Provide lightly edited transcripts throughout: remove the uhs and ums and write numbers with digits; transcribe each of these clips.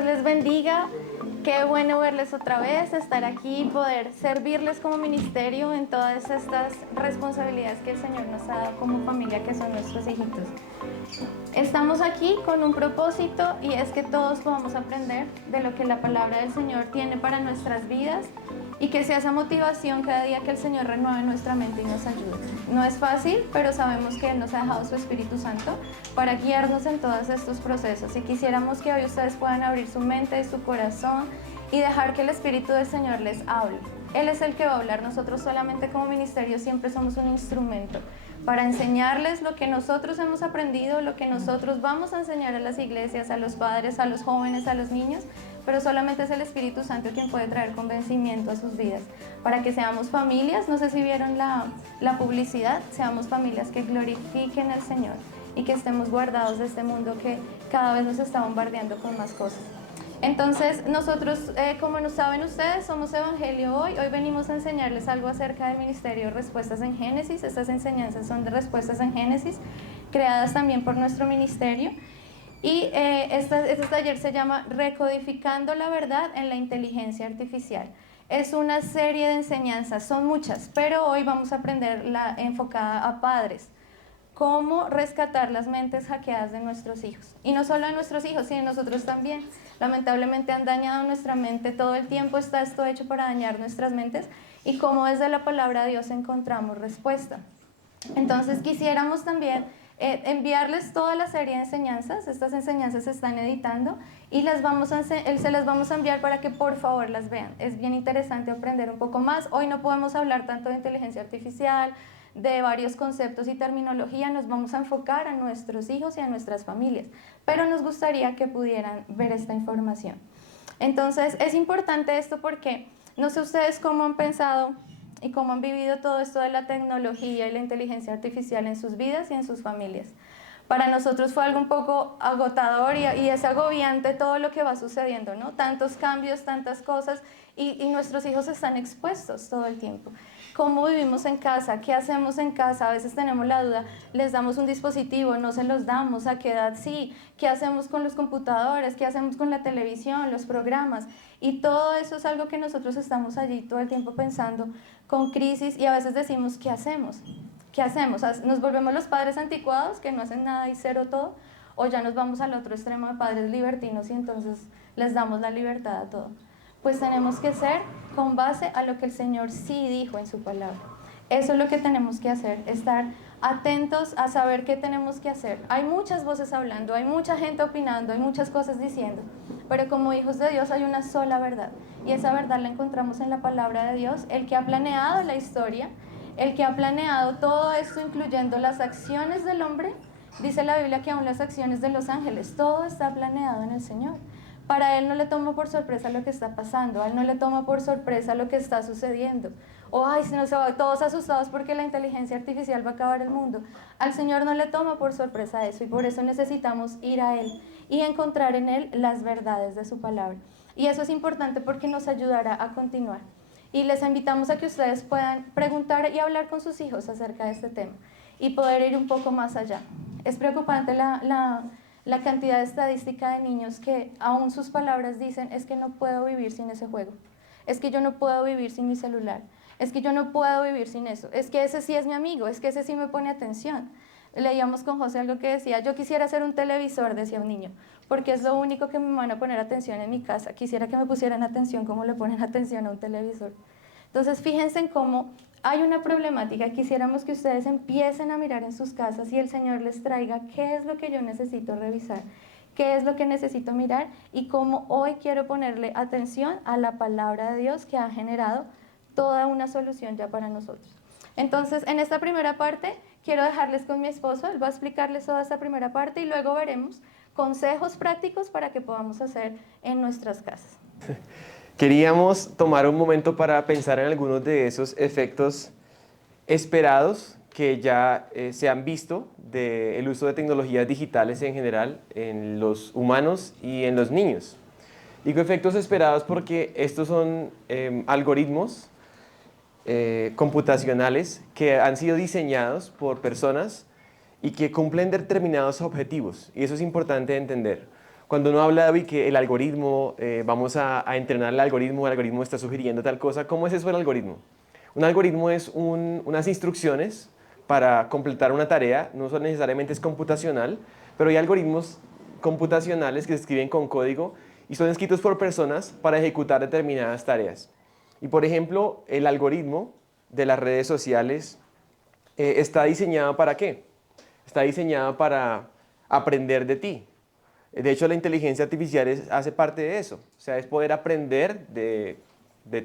Dios les bendiga. Qué bueno verles otra vez, estar aquí y poder servirles como ministerio en todas estas responsabilidades que el Señor nos ha dado como familia, que son nuestros hijitos. Estamos aquí con un propósito y es que todos podamos aprender de lo que la palabra del Señor tiene para nuestras vidas y que sea esa motivación cada día que el Señor renueve nuestra mente y nos ayude. No es fácil, pero sabemos que Él nos ha dejado su Espíritu Santo para guiarnos en todos estos procesos y quisiéramos que hoy ustedes puedan abrir su mente y su corazón y dejar que el Espíritu del Señor les hable. Él es el que va a hablar, nosotros solamente como ministerio siempre somos un instrumento para enseñarles lo que nosotros hemos aprendido, lo que nosotros vamos a enseñar a las iglesias, a los padres, a los jóvenes, a los niños, pero solamente es el Espíritu Santo quien puede traer convencimiento a sus vidas, para que seamos familias, no sé si vieron la publicidad, seamos familias que glorifiquen al Señor y que estemos guardados de este mundo que cada vez nos está bombardeando con más cosas. Entonces, nosotros, como no saben ustedes, somos Evangelio Hoy. Hoy venimos a enseñarles algo acerca del ministerio Respuestas en Génesis. Estas enseñanzas son de Respuestas en Génesis, creadas también por nuestro ministerio. Y este taller se llama Recodificando la Verdad en la Inteligencia Artificial. Es una serie de enseñanzas, son muchas, pero hoy vamos a aprender la enfocada a padres. Cómo rescatar las mentes hackeadas de nuestros hijos. Y no solo de nuestros hijos, sino de nosotros también. Lamentablemente han dañado nuestra mente, todo el tiempo está esto hecho para dañar nuestras mentes y cómo desde la palabra de Dios encontramos respuesta. Entonces quisiéramos también enviarles toda la serie de enseñanzas. Estas enseñanzas se están editando y se las vamos a enviar para que por favor las vean. Es bien interesante aprender un poco más. Hoy no podemos hablar tanto de inteligencia artificial, de varios conceptos y terminología, nos vamos a enfocar a nuestros hijos y a nuestras familias, pero nos gustaría que pudieran ver esta información. Entonces es importante esto porque no sé ustedes cómo han pensado y cómo han vivido todo esto de la tecnología y la inteligencia artificial en sus vidas y en sus familias. Para nosotros fue algo un poco agotador y es agobiante todo lo que va sucediendo, ¿no? Tantos cambios, tantas cosas y nuestros hijos están expuestos todo el tiempo. ¿Cómo vivimos en casa? ¿Qué hacemos en casa? A veces tenemos la duda, ¿les damos un dispositivo? ¿No se los damos? ¿A qué edad sí? ¿Qué hacemos con los computadores? ¿Qué hacemos con la televisión, los programas? Y todo eso es algo que nosotros estamos allí todo el tiempo pensando con crisis y a veces decimos, ¿qué hacemos? ¿Qué hacemos? ¿Nos volvemos los padres anticuados que no hacen nada y cero todo? ¿O ya nos vamos al otro extremo de padres libertinos y entonces les damos la libertad a todo? Pues tenemos que ser con base a lo que el Señor sí dijo en su palabra. Eso es lo que tenemos que hacer, estar atentos a saber qué tenemos que hacer. Hay muchas voces hablando, hay mucha gente opinando, hay muchas cosas diciendo, pero como hijos de Dios hay una sola verdad, y esa verdad la encontramos en la palabra de Dios, el que ha planeado la historia, el que ha planeado todo esto, incluyendo las acciones del hombre. Dice la Biblia que aún las acciones de los ángeles, todo está planeado en el Señor. Para Él no le toma por sorpresa lo que está pasando, a Él no le toma por sorpresa lo que está sucediendo. O, ay, si no se va, todos asustados porque la inteligencia artificial va a acabar el mundo. Al Señor no le toma por sorpresa eso y por eso necesitamos ir a Él y encontrar en Él las verdades de su palabra. Y eso es importante porque nos ayudará a continuar. Y les invitamos a que ustedes puedan preguntar y hablar con sus hijos acerca de este tema y poder ir un poco más allá. Es preocupante la cantidad de estadística de niños que aún sus palabras dicen, es que no puedo vivir sin ese juego, es que yo no puedo vivir sin mi celular, es que yo no puedo vivir sin eso, es que ese sí es mi amigo, es que ese sí me pone atención. Leíamos con José algo que decía, yo quisiera ser un televisor, decía un niño, porque es lo único que me van a poner atención en mi casa, quisiera que me pusieran atención como le ponen atención a un televisor. Entonces fíjense en cómo hay una problemática, quisiéramos que ustedes empiecen a mirar en sus casas y el Señor les traiga qué es lo que yo necesito revisar, qué es lo que necesito mirar y cómo hoy quiero ponerle atención a la palabra de Dios que ha generado toda una solución ya para nosotros. Entonces, en esta primera parte, quiero dejarles con mi esposo, él va a explicarles toda esta primera parte y luego veremos consejos prácticos para que podamos hacer en nuestras casas. Queríamos tomar un momento para pensar en algunos de esos efectos esperados que ya se han visto del uso de tecnologías digitales en general en los humanos y en los niños. Digo efectos esperados porque estos son algoritmos computacionales que han sido diseñados por personas y que cumplen determinados objetivos. Y eso es importante entender. Cuando uno habla de que el algoritmo, vamos a entrenar el algoritmo está sugiriendo tal cosa, ¿cómo es eso el algoritmo? Un algoritmo es unas instrucciones para completar una tarea, no son necesariamente es computacional, pero hay algoritmos computacionales que se escriben con código y son escritos por personas para ejecutar determinadas tareas. Y por ejemplo, el algoritmo de las redes sociales está diseñado ¿para qué? Está diseñado para aprender de ti. De hecho, la inteligencia artificial hace parte de eso. O sea, es poder aprender de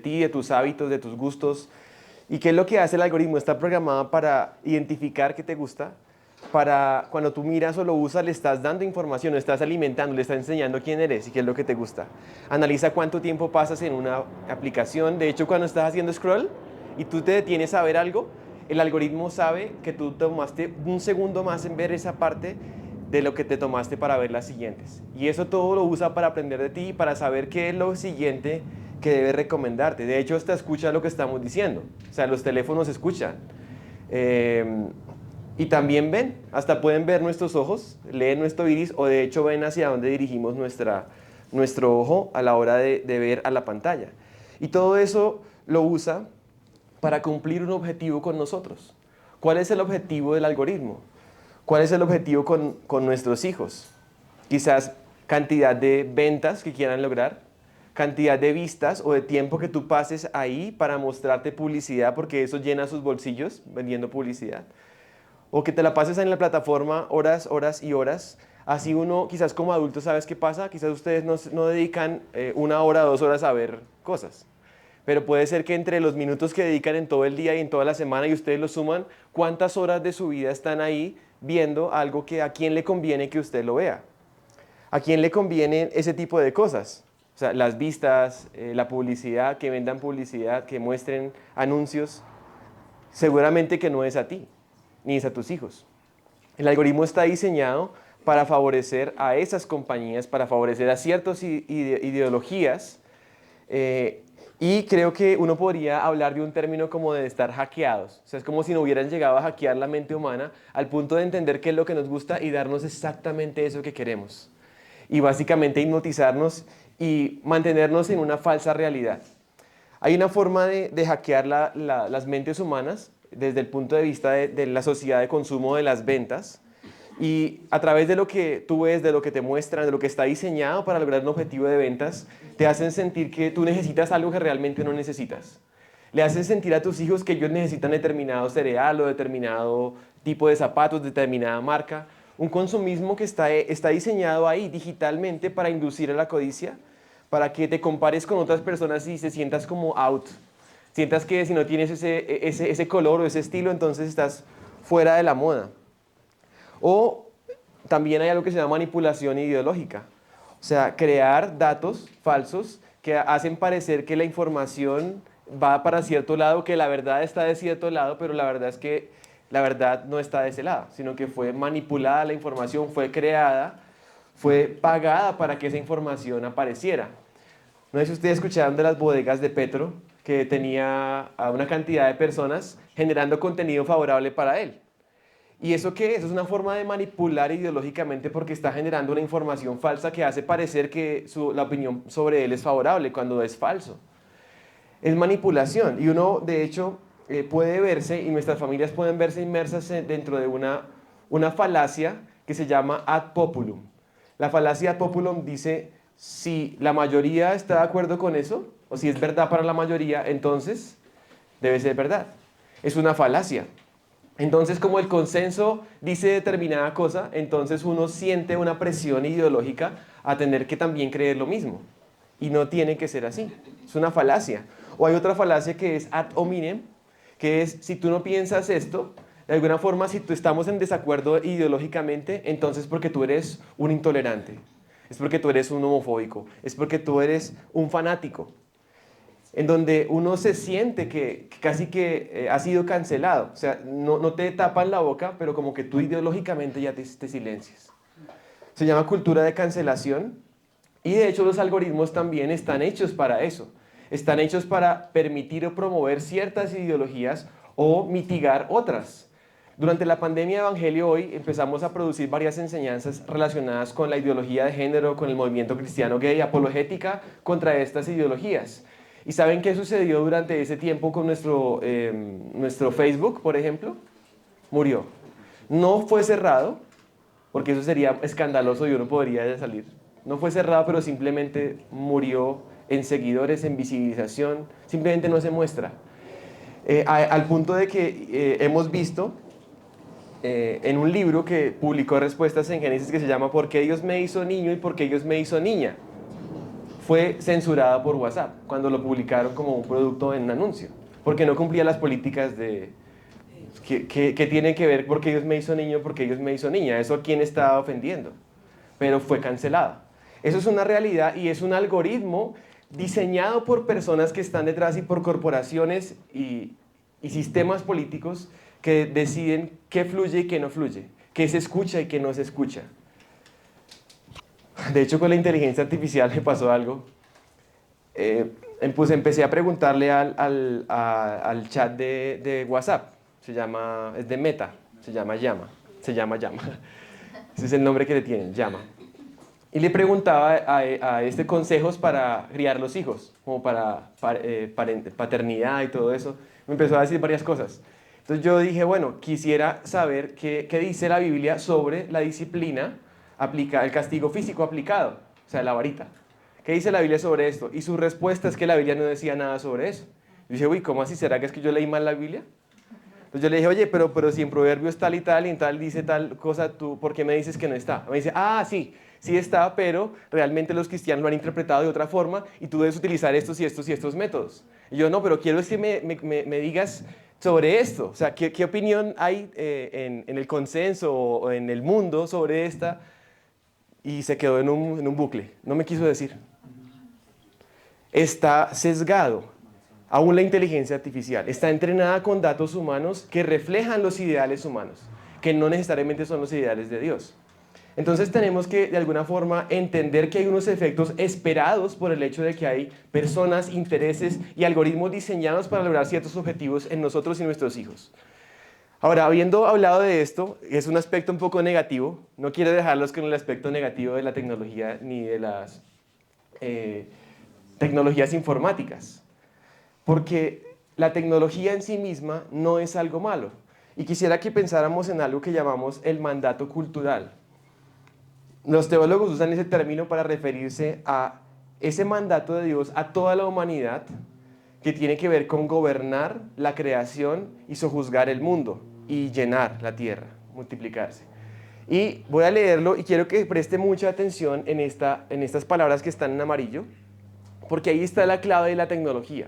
ti, de tus hábitos, de tus gustos. ¿Y qué es lo que hace el algoritmo? Está programado para identificar qué te gusta, para cuando tú miras o lo usas, le estás dando información, lo estás alimentando, le estás enseñando quién eres y qué es lo que te gusta. Analiza cuánto tiempo pasas en una aplicación. De hecho, cuando estás haciendo scroll y tú te detienes a ver algo, el algoritmo sabe que tú tomaste un segundo más en ver esa parte de lo que te tomaste para ver las siguientes. Y eso todo lo usa para aprender de ti, para saber qué es lo siguiente que debe recomendarte. De hecho, hasta escucha lo que estamos diciendo. O sea, los teléfonos escuchan. Y también ven, hasta pueden ver nuestros ojos, leen nuestro iris o de hecho ven hacia dónde dirigimos nuestro ojo a la hora de ver a la pantalla. Y todo eso lo usa para cumplir un objetivo con nosotros. ¿Cuál es el objetivo del algoritmo? ¿Cuál es el objetivo con nuestros hijos? Quizás cantidad de ventas que quieran lograr, cantidad de vistas o de tiempo que tú pases ahí para mostrarte publicidad, porque eso llena sus bolsillos vendiendo publicidad. O que te la pases en la plataforma horas, horas y horas. Así uno, quizás como adulto, ¿sabes qué pasa? Quizás ustedes no dedican 1 hora, 2 horas a ver cosas. Pero puede ser que entre los minutos que dedican en todo el día y en toda la semana y ustedes lo suman, ¿cuántas horas de su vida están ahí viendo algo que a quién le conviene que usted lo vea? ¿A quién le conviene ese tipo de cosas? O sea, las vistas, la publicidad, que vendan publicidad, que muestren anuncios. Seguramente que no es a ti, ni es a tus hijos. El algoritmo está diseñado para favorecer a esas compañías, para favorecer a ciertas ideologías. Y creo que uno podría hablar de un término como de estar hackeados. O sea, es como si no hubieran llegado a hackear la mente humana al punto de entender qué es lo que nos gusta y darnos exactamente eso que queremos. Y básicamente hipnotizarnos y mantenernos en una falsa realidad. Hay una forma de hackear las mentes humanas desde el punto de vista de la sociedad de consumo de las ventas. Y a través de lo que tú ves, de lo que te muestran, de lo que está diseñado para lograr un objetivo de ventas, te hacen sentir que tú necesitas algo que realmente no necesitas. Le hacen sentir a tus hijos que ellos necesitan determinado cereal o determinado tipo de zapatos, determinada marca. Un consumismo que está diseñado ahí digitalmente para inducir a la codicia, para que te compares con otras personas y te sientas como out. Sientas que si no tienes ese color o ese estilo, entonces estás fuera de la moda. O también hay algo que se llama manipulación ideológica. O sea, crear datos falsos que hacen parecer que la información va para cierto lado, que la verdad está de cierto lado, pero la verdad es que la verdad no está de ese lado, sino que fue manipulada la información, fue creada, fue pagada para que esa información apareciera. No sé si ustedes escucharon de las bodegas de Petro, que tenía a una cantidad de personas generando contenido favorable para él. ¿Y eso qué es? Es una forma de manipular ideológicamente porque está generando una información falsa que hace parecer que la opinión sobre él es favorable cuando es falso. Es manipulación y uno de hecho puede verse y nuestras familias pueden verse inmersas dentro de una falacia que se llama ad populum. La falacia ad populum dice si la mayoría está de acuerdo con eso o si es verdad para la mayoría, entonces debe ser verdad. Es una falacia. Entonces, como el consenso dice determinada cosa, entonces uno siente una presión ideológica a tener que también creer lo mismo. Y no tiene que ser así. Es una falacia. O hay otra falacia que es ad hominem, que es si tú no piensas esto, de alguna forma si tú estamos en desacuerdo ideológicamente, entonces porque tú eres un intolerante, es porque tú eres un homofóbico, es porque tú eres un fanático. En donde uno se siente que casi que ha sido cancelado. O sea, no te tapan la boca, pero como que tú ideológicamente ya te silencias. Se llama cultura de cancelación y de hecho los algoritmos también están hechos para eso. Están hechos para permitir o promover ciertas ideologías o mitigar otras. Durante la pandemia de Evangelio Hoy empezamos a producir varias enseñanzas relacionadas con la ideología de género, con el movimiento cristiano gay, apologética contra estas ideologías. ¿Y saben qué sucedió durante ese tiempo con nuestro Facebook, por ejemplo? Murió. No fue cerrado, porque eso sería escandaloso y uno podría salir. No fue cerrado, pero simplemente murió en seguidores, en visibilización, simplemente no se muestra. Al punto de que hemos visto en un libro que publicó Respuestas en Génesis que se llama ¿Por qué Dios me hizo niño y por qué Dios me hizo niña? Fue censurada por WhatsApp cuando lo publicaron como un producto en un anuncio, porque no cumplía las políticas de que tienen que ver por qué Dios me hizo niño, por qué Dios me hizo niña. Eso a quién estaba ofendiendo, pero fue cancelada. Eso es una realidad y es un algoritmo diseñado por personas que están detrás y por corporaciones y sistemas políticos que deciden qué fluye y qué no fluye, qué se escucha y qué no se escucha. De hecho, con la inteligencia artificial me pasó algo. Pues empecé a preguntarle al chat de WhatsApp, es de Meta, se llama Llama. Ese es el nombre que le tienen, Llama. Y le preguntaba a este consejos para criar los hijos, como para paternidad y todo eso. Me empezó a decir varias cosas. Entonces yo dije, bueno, quisiera saber qué dice la Biblia sobre la disciplina el castigo físico aplicado, o sea, la varita. ¿Qué dice la Biblia sobre esto? Y su respuesta es que la Biblia no decía nada sobre eso. Y dije, uy, ¿cómo así? ¿Será que es que yo leí mal la Biblia? Entonces yo le dije, oye, pero si en Proverbios tal y en tal dice tal cosa, ¿tú por qué me dices que no está? Me dice, sí está, pero realmente los cristianos lo han interpretado de otra forma y tú debes utilizar estos y estos métodos. Y yo, no, pero quiero que me digas sobre esto. O sea, ¿qué opinión hay en el consenso o en el mundo sobre esta? Y se quedó en un bucle. No me quiso decir. Está sesgado. Aún la inteligencia artificial está entrenada con datos humanos que reflejan los ideales humanos, que no necesariamente son los ideales de Dios. Entonces tenemos que, de alguna forma, entender que hay unos efectos esperados por el hecho de que hay personas, intereses y algoritmos diseñados para lograr ciertos objetivos en nosotros y nuestros hijos. Ahora, habiendo hablado de esto, es un aspecto un poco negativo. No quiero dejarlos con el aspecto negativo de la tecnología ni de las tecnologías informáticas. Porque la tecnología en sí misma no es algo malo. Y quisiera que pensáramos en algo que llamamos el mandato cultural. Los teólogos usan ese término para referirse a ese mandato de Dios a toda la humanidad que tiene que ver con gobernar la creación y sojuzgar el mundo y llenar la tierra, multiplicarse. Y voy a leerlo y quiero que preste mucha atención en estas palabras que están en amarillo, porque ahí está la clave de la tecnología.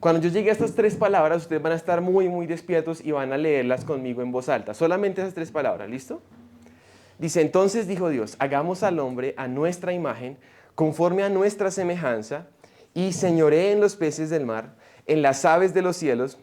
Cuando yo llegue a estas 3 palabras, ustedes van a estar muy, muy despiertos y van a leerlas conmigo en voz alta. Solamente esas 3 palabras, ¿listo? Dice, entonces dijo Dios, hagamos al hombre a nuestra imagen, conforme a nuestra semejanza, y señoree en los peces del mar, en las aves de los cielos,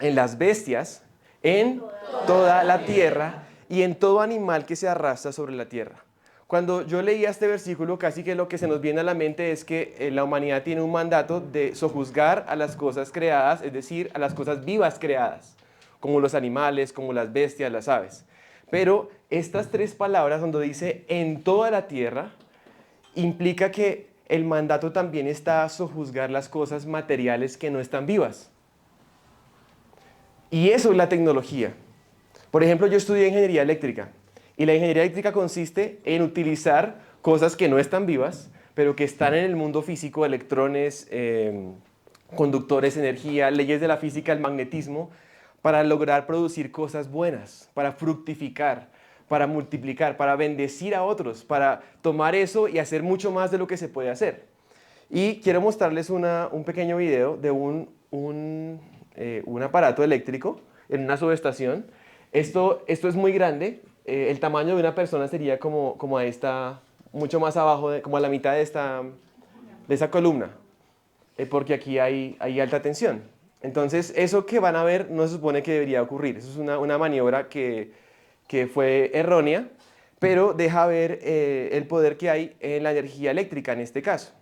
en las bestias, en toda la tierra y en todo animal que se arrastra sobre la tierra. Cuando yo leía este versículo, casi que lo que se nos viene a la mente es que la humanidad tiene un mandato de sojuzgar a las cosas creadas, es decir, a las cosas vivas creadas, como los animales, como las bestias, las aves. Pero estas 3 palabras, donde dice en toda la tierra, implica que el mandato también está a sojuzgar las cosas materiales que no están vivas. Y eso es la tecnología. Por ejemplo, yo estudié ingeniería eléctrica. Y la ingeniería eléctrica consiste en utilizar cosas que no están vivas, pero que están en el mundo físico, electrones, conductores, energía, leyes de la física, el magnetismo, para lograr producir cosas buenas, para fructificar, para multiplicar, para bendecir a otros, para tomar eso y hacer mucho más de lo que se puede hacer. Y quiero mostrarles un pequeño video de un aparato eléctrico en una subestación. Esto es muy grande. El tamaño de una persona sería como a esta, mucho más abajo, como a la mitad de esa columna, porque aquí hay alta tensión. Entonces, eso que van a ver no se supone que debería ocurrir. Eso es una maniobra que fue errónea, pero deja ver el poder que hay en la energía eléctrica en este caso.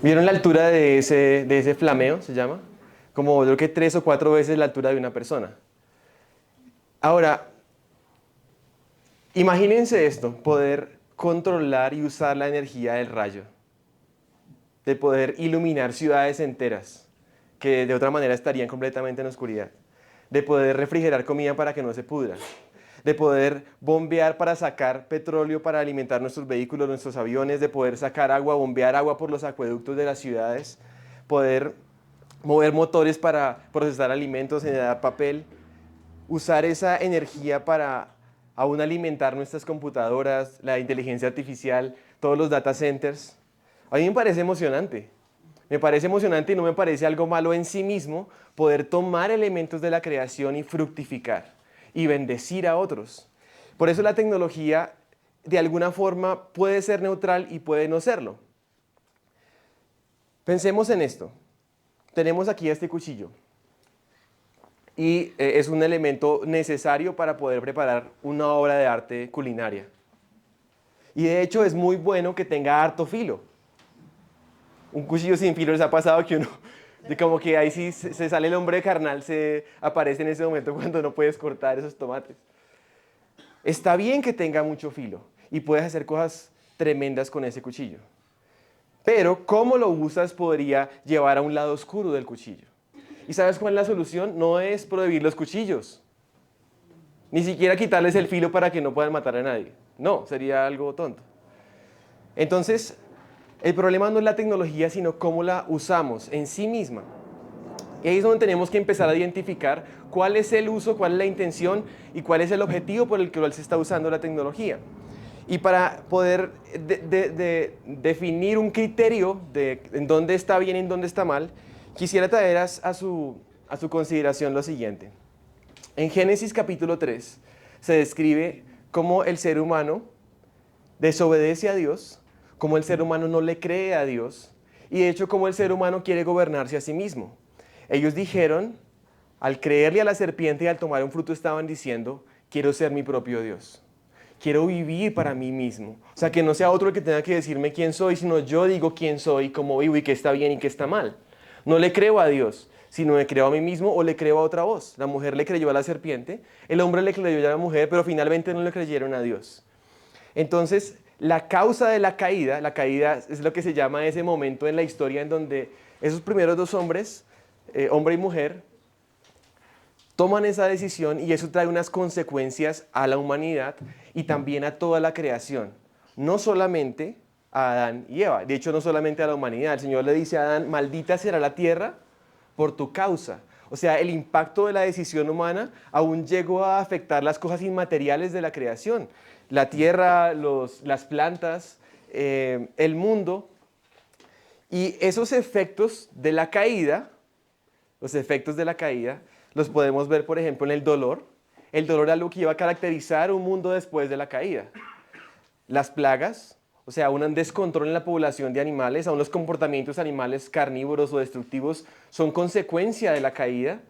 ¿Vieron la altura de ese flameo, se llama? Como yo creo que 3 o 4 veces la altura de una persona. Ahora, imagínense esto, poder controlar y usar la energía del rayo, de poder iluminar ciudades enteras que de otra manera estarían completamente en oscuridad, de poder refrigerar comida para que no se pudra, de poder bombear para sacar petróleo para alimentar nuestros vehículos, nuestros aviones, de poder sacar agua, bombear agua por los acueductos de las ciudades, poder mover motores para procesar alimentos, generar papel, usar esa energía para aún alimentar nuestras computadoras, la inteligencia artificial, todos los data centers. A mí me parece emocionante. Me parece emocionante y no me parece algo malo en sí mismo poder tomar elementos de la creación y fructificar y bendecir a otros. Por eso la tecnología de alguna forma puede ser neutral y puede no serlo. Pensemos en esto. Tenemos aquí este cuchillo y es un elemento necesario para poder preparar una obra de arte culinaria. Y de hecho es muy bueno que tenga harto filo. Un cuchillo sin filo les ha pasado que uno, de como que ahí sí se sale el hombre carnal, se aparece en ese momento cuando no puedes cortar esos tomates. Está bien que tenga mucho filo y puedes hacer cosas tremendas con ese cuchillo. Pero cómo lo usas podría llevar a un lado oscuro del cuchillo. ¿Y sabes cuál es la solución? No es prohibir los cuchillos. Ni siquiera quitarles el filo para que no puedan matar a nadie. No, sería algo tonto. Entonces, el problema no es la tecnología, sino cómo la usamos en sí misma. Y ahí es donde tenemos que empezar a identificar cuál es el uso, cuál es la intención y cuál es el objetivo por el cual se está usando la tecnología. Y para poder definir un criterio de en dónde está bien y en dónde está mal, quisiera traer a su consideración lo siguiente. En Génesis capítulo 3 se describe cómo el ser humano desobedece a Dios, cómo el ser humano no le cree a Dios y de hecho cómo el ser humano quiere gobernarse a sí mismo. Ellos dijeron, al creerle a la serpiente y al tomar un fruto estaban diciendo, quiero ser mi propio Dios. Quiero vivir para mí mismo. O sea, que no sea otro el que tenga que decirme quién soy, sino yo digo quién soy, cómo vivo y qué está bien y qué está mal. No le creo a Dios, sino me creo a mí mismo o le creo a otra voz. La mujer le creyó a la serpiente, el hombre le creyó a la mujer, pero finalmente no le creyeron a Dios. Entonces, la causa de la caída es lo que se llama ese momento en la historia en donde esos primeros dos hombres, hombre y mujer, toman esa decisión y eso trae unas consecuencias a la humanidad y también a toda la creación. No solamente a Adán y Eva, de hecho no solamente a la humanidad. El Señor le dice a Adán, maldita será la tierra por tu causa. O sea, el impacto de la decisión humana aún llegó a afectar las cosas inmateriales de la creación. La tierra, las plantas, el mundo. Y esos efectos de la caída, los podemos ver, por ejemplo, en el dolor. El dolor es algo que iba a caracterizar un mundo después de la caída. Las plagas, o sea, un descontrol en la población de animales, aún los comportamientos animales carnívoros o destructivos son consecuencia de la caída.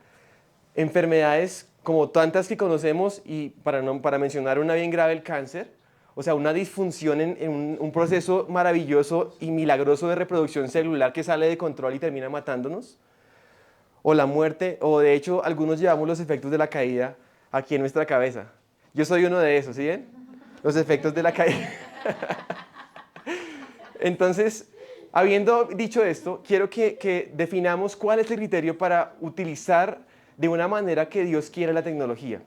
Enfermedades como tantas que conocemos, y para mencionar una bien grave, el cáncer, o sea, una disfunción en un proceso maravilloso y milagroso de reproducción celular que sale de control y termina matándonos. O la muerte, o de hecho algunos llevamos los efectos de la caída aquí en nuestra cabeza. Yo soy uno de esos, ¿sí ven? Los efectos de la caída. Entonces, habiendo dicho esto, quiero que definamos cuál es el criterio para utilizar de una manera que Dios quiera la tecnología.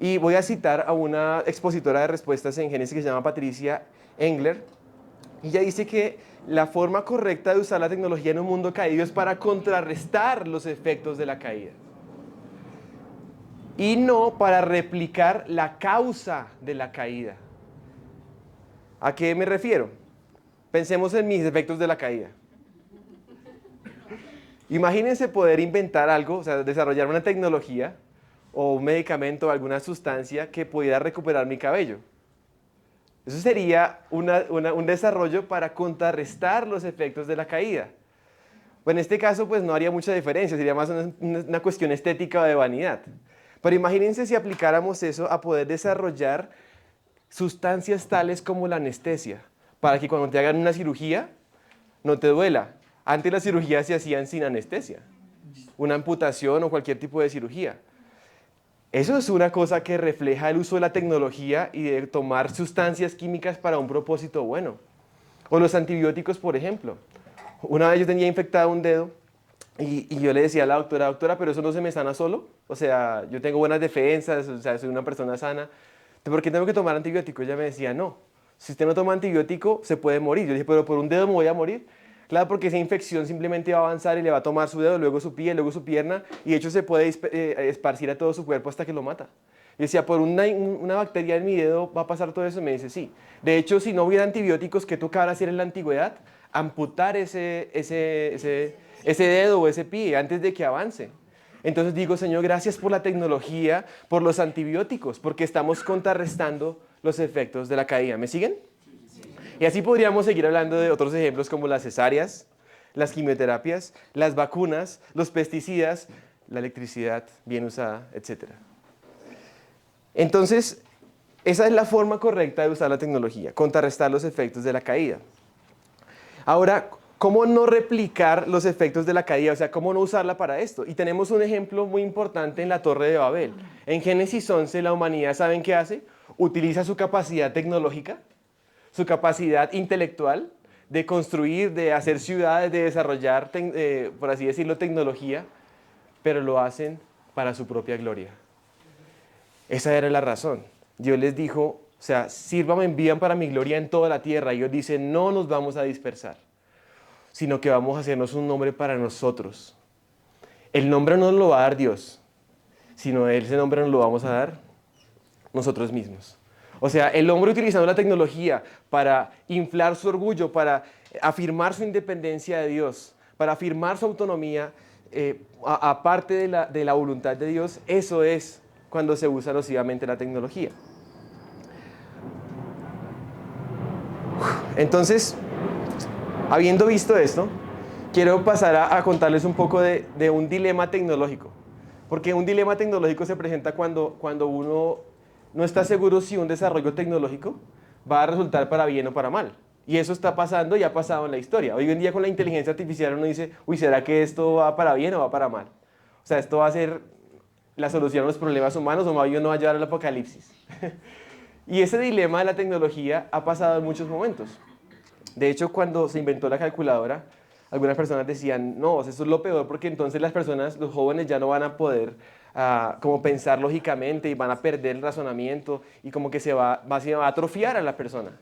Y voy a citar a una expositora de respuestas en Génesis que se llama Patricia Engler. Y ella dice que la forma correcta de usar la tecnología en un mundo caído es para contrarrestar los efectos de la caída. Y no para replicar la causa de la caída. ¿A qué me refiero? Pensemos en mis efectos de la caída. Imagínense poder inventar algo, o sea, desarrollar una tecnología o un medicamento o alguna sustancia que pudiera recuperar mi cabello. Eso sería un desarrollo para contrarrestar los efectos de la caída. Pues en este caso, pues no haría mucha diferencia, sería más una cuestión estética o de vanidad. Pero imagínense si aplicáramos eso a poder desarrollar sustancias tales como la anestesia, para que cuando te hagan una cirugía no te duela, Antes las cirugías se hacían sin anestesia, una amputación o cualquier tipo de cirugía. Eso es una cosa que refleja el uso de la tecnología y de tomar sustancias químicas para un propósito bueno. O los antibióticos, por ejemplo. Una vez yo tenía infectado un dedo y yo le decía a la doctora, doctora, pero eso no se me sana solo. O sea, yo tengo buenas defensas, o sea, soy una persona sana. ¿Por qué tengo que tomar antibióticos? Ella me decía, no, si usted no toma antibiótico, se puede morir. Yo dije, pero por un dedo me voy a morir. Claro, porque esa infección simplemente va a avanzar y le va a tomar su dedo, luego su pie, luego su pierna, y de hecho se puede esparcir a todo su cuerpo hasta que lo mata. Yo decía, por una bacteria en mi dedo va a pasar todo eso. Me dice, sí. De hecho, si no hubiera antibióticos, ¿qué tocaba hacer en la antigüedad? Amputar ese dedo o ese pie antes de que avance. Entonces digo, Señor, gracias por la tecnología, por los antibióticos, porque estamos contrarrestando los efectos de la caída. ¿Me siguen? Y así podríamos seguir hablando de otros ejemplos como las cesáreas, las quimioterapias, las vacunas, los pesticidas, la electricidad bien usada, etc. Entonces, esa es la forma correcta de usar la tecnología, contrarrestar los efectos de la caída. Ahora, ¿cómo no replicar los efectos de la caída? O sea, ¿cómo no usarla para esto? Y tenemos un ejemplo muy importante en la Torre de Babel. En Génesis 11, la humanidad, ¿saben qué hace? Utiliza su capacidad tecnológica, su capacidad intelectual de construir, de hacer ciudades, de desarrollar, por así decirlo, tecnología, pero lo hacen para su propia gloria. Esa era la razón. Dios les dijo, o sea, sírvame, envían para mi gloria en toda la tierra. Y Dios dice, no nos vamos a dispersar, sino que vamos a hacernos un nombre para nosotros. El nombre no nos lo va a dar Dios, sino ese nombre nos lo vamos a dar nosotros mismos. O sea, el hombre utilizando la tecnología para inflar su orgullo, para afirmar su independencia de Dios, para afirmar su autonomía, aparte de la voluntad de Dios, eso es cuando se usa nocivamente la tecnología. Entonces, habiendo visto esto, quiero pasar a contarles un poco de un dilema tecnológico. Porque un dilema tecnológico se presenta cuando uno no está seguro si un desarrollo tecnológico va a resultar para bien o para mal. Y eso está pasando y ha pasado en la historia. Hoy en día con la inteligencia artificial uno dice, uy, ¿será que esto va para bien o va para mal? O sea, ¿esto va a ser la solución a los problemas humanos o más bien no va a llevar al apocalipsis? Y ese dilema de la tecnología ha pasado en muchos momentos. De hecho, cuando se inventó la calculadora, algunas personas decían, no, eso es lo peor porque entonces las personas, los jóvenes ya no van a poder como pensar lógicamente y van a perder el razonamiento y como que se va a atrofiar a la persona.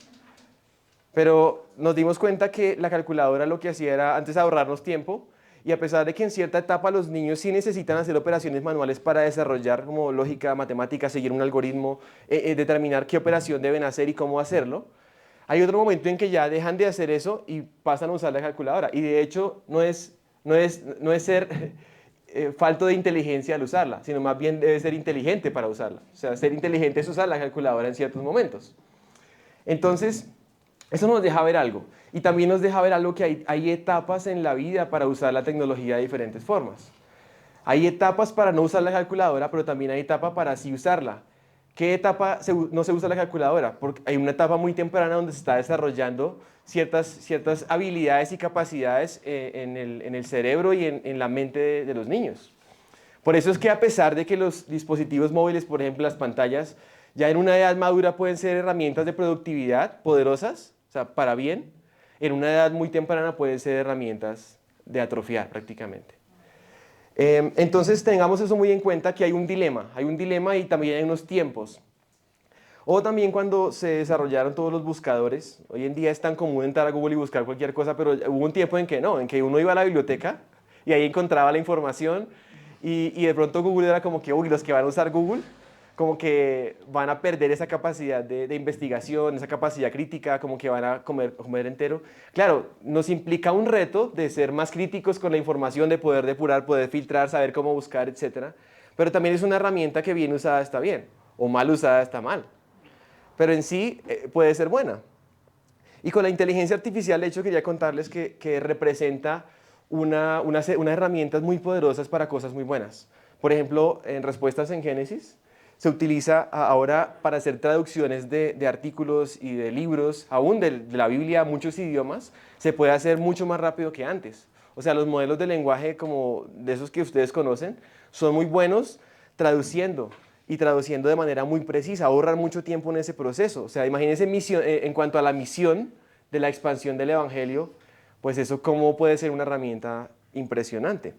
Pero nos dimos cuenta que la calculadora lo que hacía era antes ahorrarnos tiempo y a pesar de que en cierta etapa los niños sí necesitan hacer operaciones manuales para desarrollar como lógica, matemática, seguir un algoritmo, determinar qué operación deben hacer y cómo hacerlo, hay otro momento en que ya dejan de hacer eso y pasan a usar la calculadora. Y de hecho no es ser falto de inteligencia al usarla, sino más bien debe ser inteligente para usarla. O sea, ser inteligente es usar la calculadora en ciertos momentos. Entonces, eso nos deja ver algo. Y también nos deja ver algo que hay etapas en la vida para usar la tecnología de diferentes formas. Hay etapas para no usar la calculadora, pero también hay etapas para sí usarla. ¿Qué etapa no se usa la calculadora? Porque hay una etapa muy temprana donde se está desarrollando ciertas habilidades y capacidades en el cerebro y en la mente de los niños. Por eso es que a pesar de que los dispositivos móviles, por ejemplo las pantallas, ya en una edad madura pueden ser herramientas de productividad poderosas, o sea, para bien, en una edad muy temprana pueden ser herramientas de atrofiar prácticamente. Entonces tengamos eso muy en cuenta que hay un dilema y también hay unos tiempos. O también cuando se desarrollaron todos los buscadores, hoy en día es tan común entrar a Google y buscar cualquier cosa, pero hubo un tiempo en que no, en que uno iba a la biblioteca y ahí encontraba la información y de pronto Google era como que, uy, los que van a usar Google como que van a perder esa capacidad de investigación, esa capacidad crítica, como que van a comer entero. Claro, nos implica un reto de ser más críticos con la información, de poder depurar, poder filtrar, saber cómo buscar, etc. Pero también es una herramienta que bien usada está bien, o mal usada está mal. Pero en sí puede ser buena. Y con la inteligencia artificial, de hecho, quería contarles que representa unas herramientas muy poderosas para cosas muy buenas. Por ejemplo, en respuestas en Génesis, se utiliza ahora para hacer traducciones de artículos y de libros, aún de la Biblia a muchos idiomas, se puede hacer mucho más rápido que antes. O sea, los modelos de lenguaje como de esos que ustedes conocen son muy buenos traduciendo y traduciendo de manera muy precisa, ahorran mucho tiempo en ese proceso. O sea, imagínense en cuanto a la misión de la expansión del Evangelio, pues eso cómo puede ser una herramienta impresionante.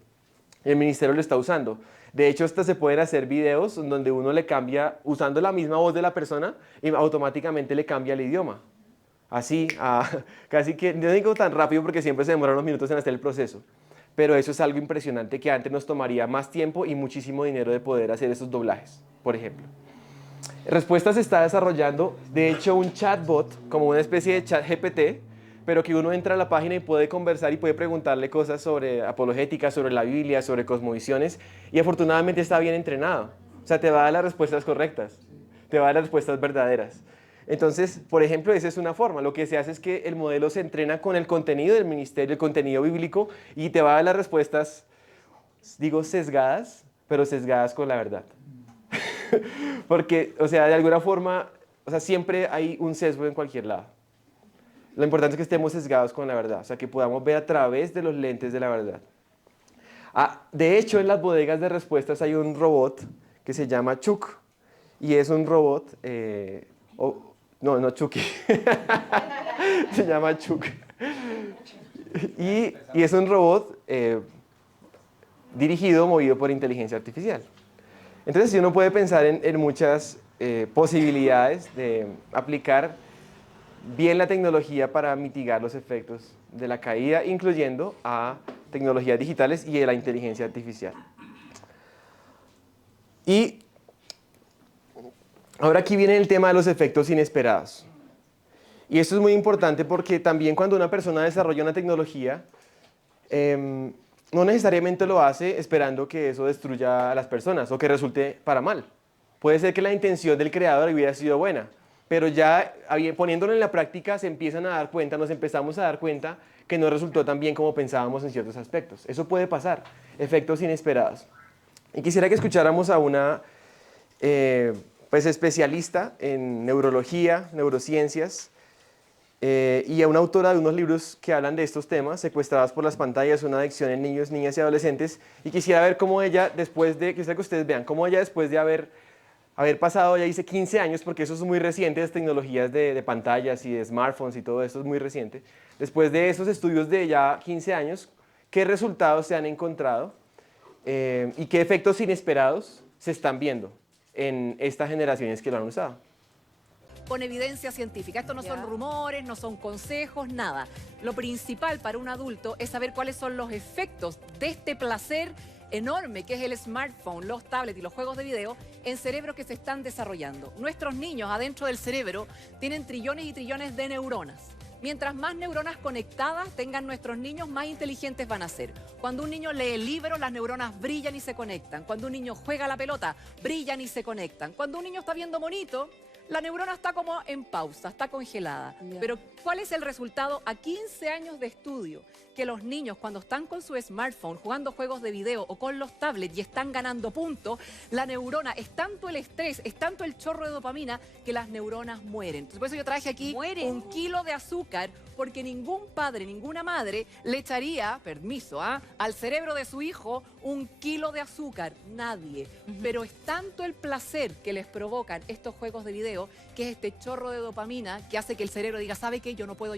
El ministerio lo está usando. De hecho, hasta se pueden hacer videos donde uno le cambia, usando la misma voz de la persona, y automáticamente le cambia el idioma. Así, casi que, no digo tan rápido porque siempre se demoran unos minutos en hacer el proceso, pero eso es algo impresionante que antes nos tomaría más tiempo y muchísimo dinero de poder hacer esos doblajes, por ejemplo. Respuestas se está desarrollando, de hecho, un chatbot, como una especie de chat GPT, pero que uno entra a la página y puede conversar y puede preguntarle cosas sobre apologética, sobre la Biblia, sobre cosmovisiones, y afortunadamente está bien entrenado. O sea, te va a dar las respuestas correctas, te va a dar las respuestas verdaderas. Entonces, por ejemplo, esa es una forma. Lo que se hace es que el modelo se entrena con el contenido del ministerio, el contenido bíblico, y te va a dar las respuestas, digo, sesgadas, pero sesgadas con la verdad. Porque, o sea, de alguna forma, o sea, siempre hay un sesgo en cualquier lado. Lo importante es que estemos sesgados con la verdad, o sea, que podamos ver a través de los lentes de la verdad. De hecho, en las bodegas de respuestas hay un robot que se llama Chuck, y es un robot, no Chucky, se llama Chuck, y es un robot dirigido, movido por inteligencia artificial. Entonces, si uno puede pensar en muchas posibilidades de aplicar bien la tecnología para mitigar los efectos de la caída, incluyendo a tecnologías digitales y de la inteligencia artificial. Y ahora aquí viene el tema de los efectos inesperados. Y esto es muy importante porque también cuando una persona desarrolla una tecnología, no necesariamente lo hace esperando que eso destruya a las personas o que resulte para mal. Puede ser que la intención del creador hubiera sido buena, pero ya poniéndolo en la práctica nos empezamos a dar cuenta que no resultó tan bien como pensábamos en ciertos aspectos. Eso puede pasar, efectos inesperados. Y quisiera que escucháramos a una especialista en neurología, neurociencias, y a una autora de unos libros que hablan de estos temas, Secuestradas por las pantallas, una adicción en niños, niñas y adolescentes, y quisiera ver cómo ella, quisiera que ustedes vean, cómo ella después de haber pasado, ya dice 15 años, porque eso es muy reciente, las tecnologías de pantallas y de smartphones y todo eso es muy reciente. Después de esos estudios de ya 15 años, ¿qué resultados se han encontrado y qué efectos inesperados se están viendo en estas generaciones que lo han usado? Con evidencia científica. Esto no son rumores, no son consejos, nada. Lo principal para un adulto es saber cuáles son los efectos de este placer enorme que es el smartphone, los tablets y los juegos de video en cerebros que se están desarrollando. Nuestros niños adentro del cerebro tienen trillones y trillones de neuronas. Mientras más neuronas conectadas tengan nuestros niños, más inteligentes van a ser. Cuando un niño lee el libro, las neuronas brillan y se conectan. Cuando un niño juega a la pelota, brillan y se conectan. Cuando un niño está viendo bonito, la neurona está como en pausa, está congelada. Pero ¿cuál es el resultado a 15 años de estudio? Que los niños cuando están con su smartphone jugando juegos de video o con los tablets y están ganando puntos, la neurona, es tanto el estrés, es tanto el chorro de dopamina que las neuronas mueren. Entonces, por eso yo traje aquí 1 kilo de azúcar, porque ningún padre, ninguna madre le echaría, permiso, al cerebro de su hijo 1 kilo de azúcar. Nadie. Pero es tanto el placer que les provocan estos juegos de video, que es este chorro de dopamina que hace que el cerebro diga, ¿sabe qué? Yo no puedo,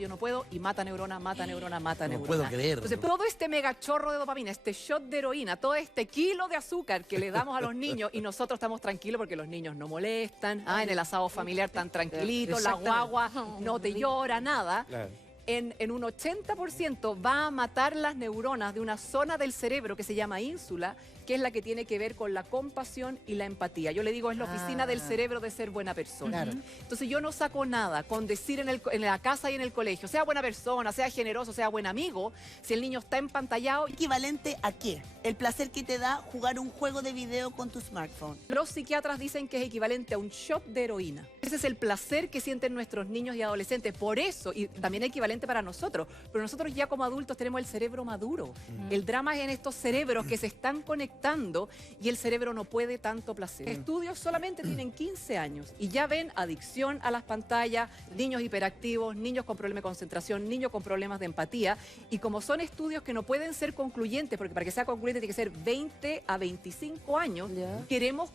y mata neurona, mata neurona, mata neurona. No puedo creer. Entonces, todo este mega chorro de dopamina, este shot de heroína, todo este kilo de azúcar que le damos a los niños, y nosotros estamos tranquilos porque los niños no molestan, en el asado familiar tan tranquilitos, la guagua no te llora, nada. Claro. En un 80% va a matar las neuronas de una zona del cerebro que se llama ínsula, que es la que tiene que ver con la compasión y la empatía. Yo le digo, es la oficina del cerebro de ser buena persona. Claro. Entonces yo no saco nada con decir en la casa y en el colegio, sea buena persona, sea generoso, sea buen amigo, si el niño está empantallado. ¿Equivalente a qué? El placer que te da jugar un juego de video con tu smartphone. Los psiquiatras dicen que es equivalente a un shot de heroína. Ese es el placer que sienten nuestros niños y adolescentes. Por eso, y también es equivalente para nosotros, pero nosotros ya como adultos tenemos el cerebro maduro. El drama es en estos cerebros que se están conectando afectando y el cerebro no puede tanto placer. Estudios solamente tienen 15 años y ya ven adicción a las pantallas, niños hiperactivos, niños con problemas de concentración, niños con problemas de empatía, y como son estudios que no pueden ser concluyentes, porque para que sea concluyente tiene que ser 20 a 25 años, queremos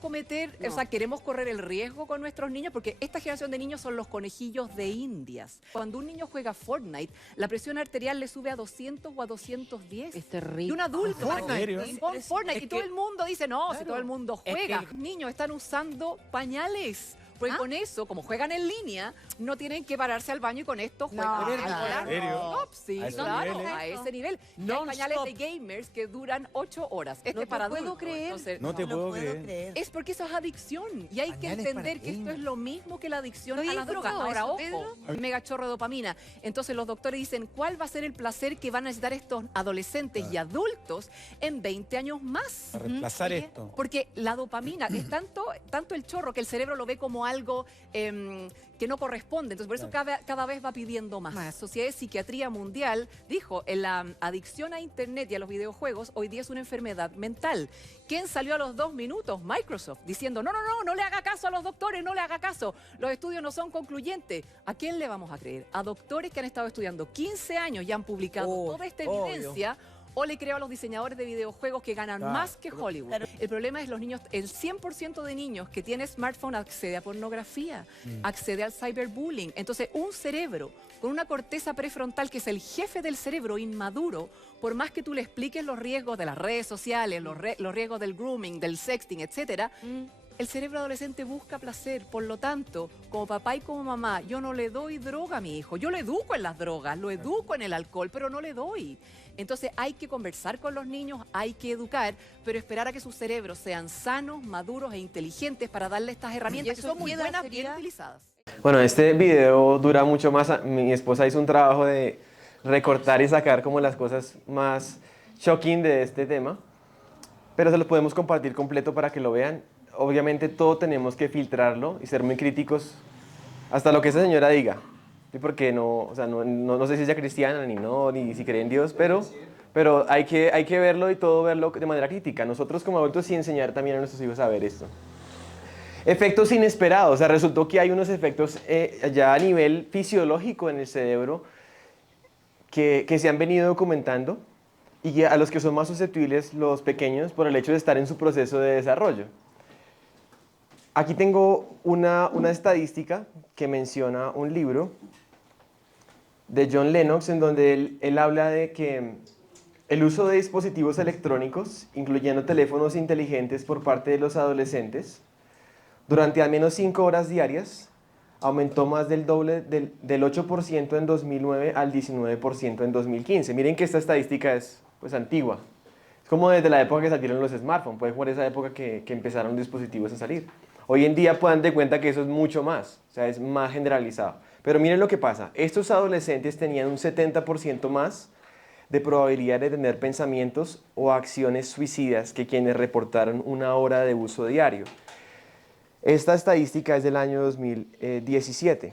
queremos correr el riesgo con nuestros niños, porque esta generación de niños son los conejillos de Indias. Cuando un niño juega Fortnite, la presión arterial le sube a 200 o a 210. Es terrible. Y un adulto ¿En serio? con Fortnite, y todo el mundo dice, no, si todo el mundo Es juega. que- Los niños están usando pañales. Porque con eso, como juegan en línea, no tienen que pararse al baño y con esto juegan. ¿de verdad? ¿En serio? Sí, ¿A esos claro, niveles? a ese nivel. Y hay pañales de gamers que duran 8 horas. Este No te para puedo adultos. creer. Entonces, No te No puedo puedo creer. creer. es porque eso es adicción. Y hay que Pañales entender para que esto es gamers. lo mismo que la adicción ¿No a las habéis drogas. probado Ahora, eso, ojo, Pedro? mega chorro de dopamina. Entonces los doctores dicen, ¿cuál va a ser el placer que van a necesitar estos adolescentes y adultos en 20 años más? Para reemplazar esto. Porque la dopamina es tanto el chorro que el cerebro lo ve como algo que no corresponde. Entonces, por eso cada vez va pidiendo más. La Sociedad de Psiquiatría Mundial dijo, la adicción a Internet y a los videojuegos hoy día es una enfermedad mental. ¿Quién salió a los 2 minutos? Microsoft, diciendo, no le haga caso a los doctores, no le haga caso. Los estudios no son concluyentes. ¿A quién le vamos a creer? ¿A doctores que han estado estudiando 15 años y han publicado toda esta evidencia? ¿O le creo a los diseñadores de videojuegos que ganan más que Hollywood? El problema es los niños, el 100% de niños que tiene smartphone accede a pornografía, accede al cyberbullying. Entonces, un cerebro con una corteza prefrontal que es el jefe del cerebro inmaduro, por más que tú le expliques los riesgos de las redes sociales, los riesgos del grooming, del sexting, etcétera, el cerebro adolescente busca placer. Por lo tanto, como papá y como mamá, yo no le doy droga a mi hijo. Yo lo educo en las drogas, lo educo en el alcohol, pero no le doy. Entonces hay que conversar con los niños, hay que educar, pero esperar a que sus cerebros sean sanos, maduros e inteligentes para darle estas herramientas que son muy buenas, bien utilizadas. Bueno, este video dura mucho más. Mi esposa hizo un trabajo de recortar y sacar como las cosas más shocking de este tema, pero se lo podemos compartir completo para que lo vean. Obviamente todo tenemos que filtrarlo y ser muy críticos hasta lo que esa señora diga. ¿Sí? Porque no sé si ella es cristiana ni si cree en Dios, pero hay que verlo y todo verlo de manera crítica. Nosotros como adultos sí enseñar también a nuestros hijos a ver esto. Efectos inesperados. O sea, resultó que hay unos efectos ya a nivel fisiológico en el cerebro que se han venido documentando y a los que son más susceptibles los pequeños por el hecho de estar en su proceso de desarrollo. Aquí tengo una estadística que menciona un libro de John Lennox en donde él habla de que el uso de dispositivos electrónicos, incluyendo teléfonos inteligentes por parte de los adolescentes, durante al menos 5 horas diarias, aumentó más del doble, del 8% en 2009 al 19% en 2015. Miren que esta estadística es pues, antigua. Es como desde la época que salieron los smartphones, fue por esa época que empezaron los dispositivos a salir. Hoy en día puedan dar cuenta que eso es mucho más, o sea, es más generalizado. Pero miren lo que pasa, estos adolescentes tenían un 70% más de probabilidad de tener pensamientos o acciones suicidas que quienes reportaron 1 hora de uso diario. Esta estadística es del año 2017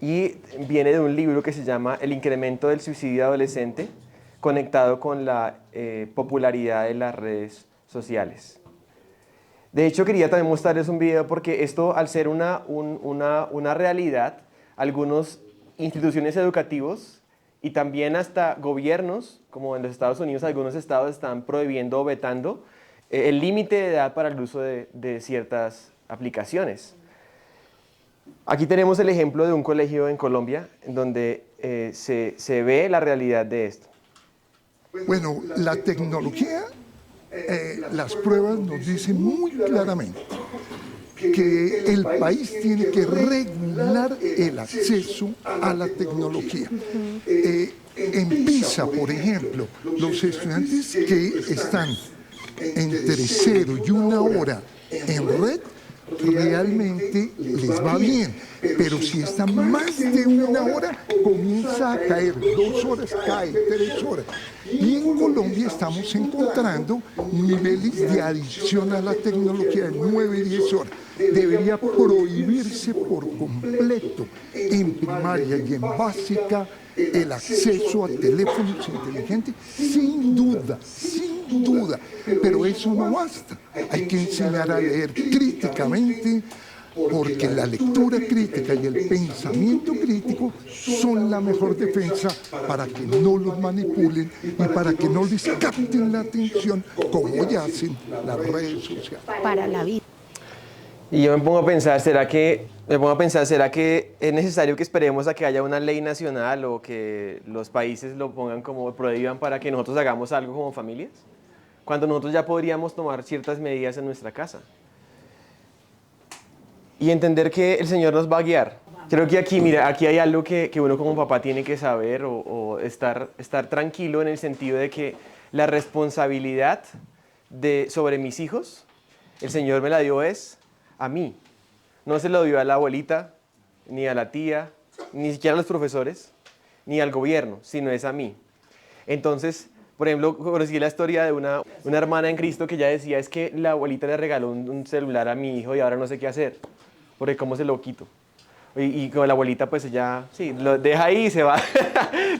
y viene de un libro que se llama El incremento del suicidio adolescente conectado con la popularidad de las redes sociales. De hecho, quería también mostrarles un video porque esto, al ser una realidad, algunas instituciones educativas y también hasta gobiernos, como en los Estados Unidos, algunos estados están prohibiendo o vetando el límite de edad para el uso de ciertas aplicaciones. Aquí tenemos el ejemplo de un colegio en Colombia, en donde se ve la realidad de esto. Bueno, la tecnología, las pruebas nos dicen muy claramente que el país tiene que regular el acceso a la tecnología. En PISA, por ejemplo, los estudiantes que están entre 0 y 1 hora en red, realmente les va bien, pero si están más de 1 hora, comienza a caer, 2 horas, cae 3 horas. Y en Colombia estamos encontrando niveles de adicción a la tecnología de 9 y 10 horas. Debería prohibirse por completo en primaria y en básica el acceso a teléfonos inteligentes, sin duda, sin duda, pero eso no basta. Hay que enseñar a leer críticamente, porque la lectura crítica y el pensamiento crítico son la mejor defensa para que no los manipulen y para que no les capten la atención como ya hacen las redes sociales. Para la vida. Y yo me pongo a pensar, ¿será que es necesario que esperemos a que haya una ley nacional o que los países lo pongan como prohíban para que nosotros hagamos algo como familias? Cuando nosotros ya podríamos tomar ciertas medidas en nuestra casa. Y entender que el Señor nos va a guiar. Creo que aquí, mira, aquí hay algo que uno como papá tiene que saber o estar tranquilo en el sentido de que la responsabilidad sobre mis hijos, el Señor me la dio es a mí. No se lo dio a la abuelita, ni a la tía, ni siquiera a los profesores, ni al gobierno, sino es a mí. Entonces, por ejemplo, conocí la historia de una hermana en Cristo que ya decía, es que la abuelita le regaló un celular a mi hijo y ahora no sé qué hacer, porque cómo se lo quito. Y con la abuelita pues ella, sí, lo deja ahí y se va,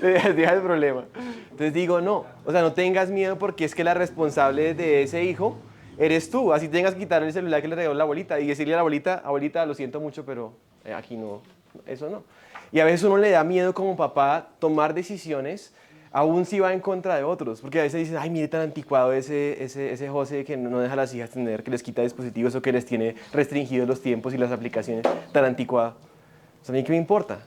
deja el problema. Entonces digo, no, o sea, no tengas miedo porque es que la responsable de ese hijo eres tú, así tengas que quitarle el celular que le regaló la abuelita y decirle a la abuelita, lo siento mucho, pero aquí no, eso no. Y a veces uno le da miedo como papá tomar decisiones, aún si va en contra de otros, porque a veces dicen, ay, mire tan anticuado ese José que no deja a las hijas tener, que les quita dispositivos o que les tiene restringidos los tiempos y las aplicaciones, tan anticuado. O sea, ¿a mí qué me importa?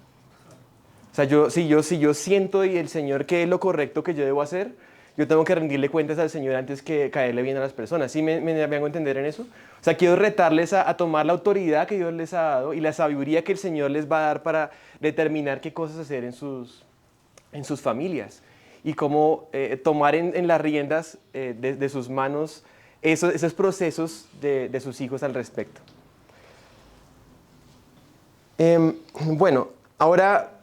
O sea, si yo siento y el Señor que es lo correcto que yo debo hacer, yo tengo que rendirle cuentas al Señor antes que caerle bien a las personas. ¿Sí me hago entender en eso? O sea, quiero retarles a tomar la autoridad que Dios les ha dado y la sabiduría que el Señor les va a dar para determinar qué cosas hacer en sus familias y cómo tomar en las riendas de sus manos esos procesos de sus hijos al respecto. Bueno, ahora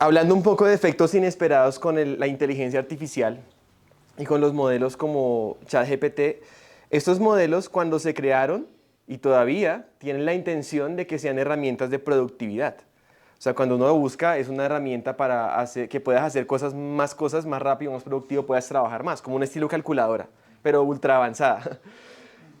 hablando un poco de efectos inesperados con la inteligencia artificial y con los modelos como ChatGPT, estos modelos cuando se crearon y todavía tienen la intención de que sean herramientas de productividad. O sea, cuando uno lo busca es una herramienta para que puedas hacer cosas más rápido, más productivo, puedas trabajar más, como un estilo calculadora, pero ultra avanzada.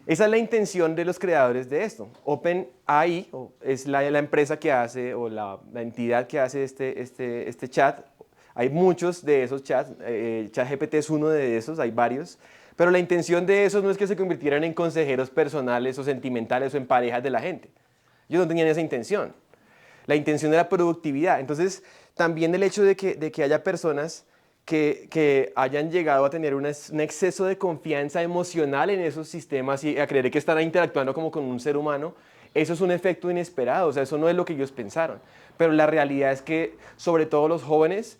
Esa es la intención de los creadores de esto. OpenAI es la empresa que hace, o la entidad que hace este chat. Hay muchos de esos chats, ChatGPT es uno de esos, hay varios. Pero la intención de esos no es que se convirtieran en consejeros personales o sentimentales o en parejas de la gente. Ellos no tenían esa intención. La intención era productividad. Entonces, también el hecho de que haya personas que hayan llegado a tener un exceso de confianza emocional en esos sistemas y a creer que están interactuando como con un ser humano, eso es un efecto inesperado, o sea, eso no es lo que ellos pensaron. Pero la realidad es que, sobre todo los jóvenes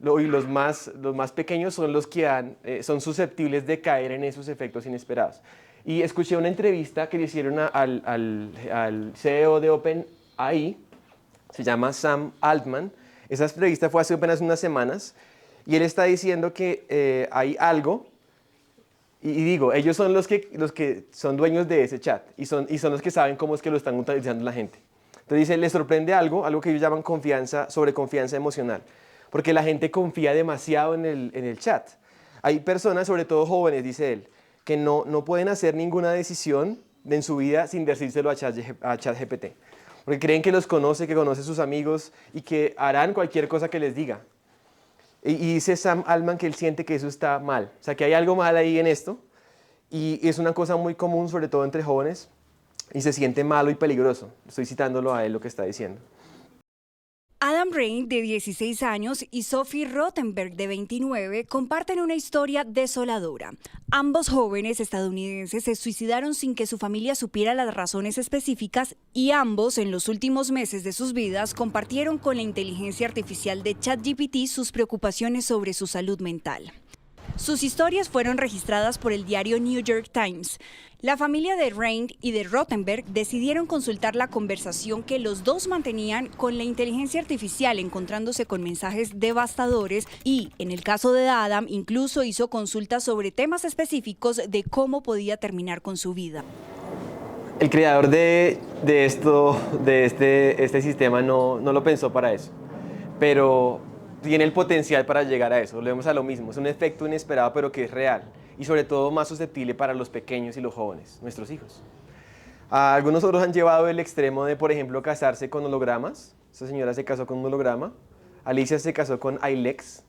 y los más pequeños son los que son susceptibles de caer en esos efectos inesperados. Y escuché una entrevista que le hicieron al CEO de OpenAI, se llama Sam Altman. Esa entrevista fue hace apenas unas semanas. Y él está diciendo que hay algo, y digo, ellos son los que son dueños de ese chat, y son los que saben cómo es que lo están utilizando la gente. Entonces dice, les sorprende algo que ellos llaman sobreconfianza emocional, porque la gente confía demasiado en el chat. Hay personas, sobre todo jóvenes, dice él, que no pueden hacer ninguna decisión en su vida sin decírselo a ChatGPT, porque creen que los conoce, que conoce a sus amigos y que harán cualquier cosa que les diga. Y dice Sam Altman que él siente que eso está mal, o sea que hay algo mal ahí en esto y es una cosa muy común sobre todo entre jóvenes y se siente malo y peligroso. Estoy citándolo a él lo que está diciendo. Adam Rein, de 16 años, y Sophie Rothenberg, de 29, comparten una historia desoladora. Ambos jóvenes estadounidenses se suicidaron sin que su familia supiera las razones específicas y ambos, en los últimos meses de sus vidas, compartieron con la inteligencia artificial de ChatGPT sus preocupaciones sobre su salud mental. Sus historias fueron registradas por el diario New York Times. La familia de Rein y de Rothenberg decidieron consultar la conversación que los dos mantenían con la inteligencia artificial, encontrándose con mensajes devastadores y, en el caso de Adam, incluso hizo consultas sobre temas específicos de cómo podía terminar con su vida. El creador de este sistema no lo pensó para eso, pero tiene el potencial para llegar a eso. Volvemos a lo mismo, es un efecto inesperado pero que es real. y sobre todo más susceptible para los pequeños y los jóvenes, nuestros hijos. Algunos otros han llevado el extremo de, por ejemplo, casarse con hologramas. Esta señora se casó con un holograma. Alicia se casó con Ilex.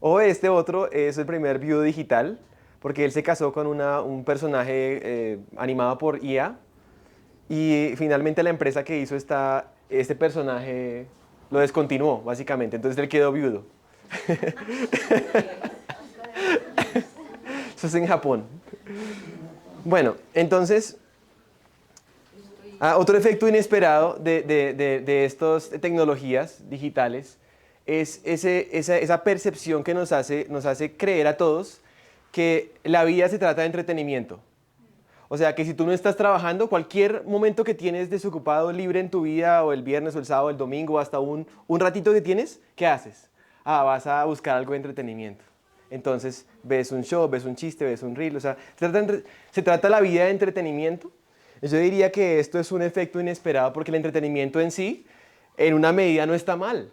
O este otro es el primer viudo digital, porque él se casó con un personaje animado por IA. Y finalmente la empresa que hizo este personaje lo descontinuó, básicamente. Entonces él quedó viudo. Eso es en Japón. Bueno, entonces, otro efecto inesperado de estas tecnologías digitales es esa percepción que nos hace creer a todos que la vida se trata de entretenimiento. O sea, que si tú no estás trabajando, cualquier momento que tienes desocupado, libre en tu vida, o el viernes, o el sábado, el domingo, o hasta un ratito que tienes, ¿qué haces? Vas a buscar algo de entretenimiento. Entonces, ves un show, ves un chiste, ves un reel. O sea, se trata la vida de entretenimiento. Yo diría que esto es un efecto inesperado porque el entretenimiento en sí, en una medida, no está mal.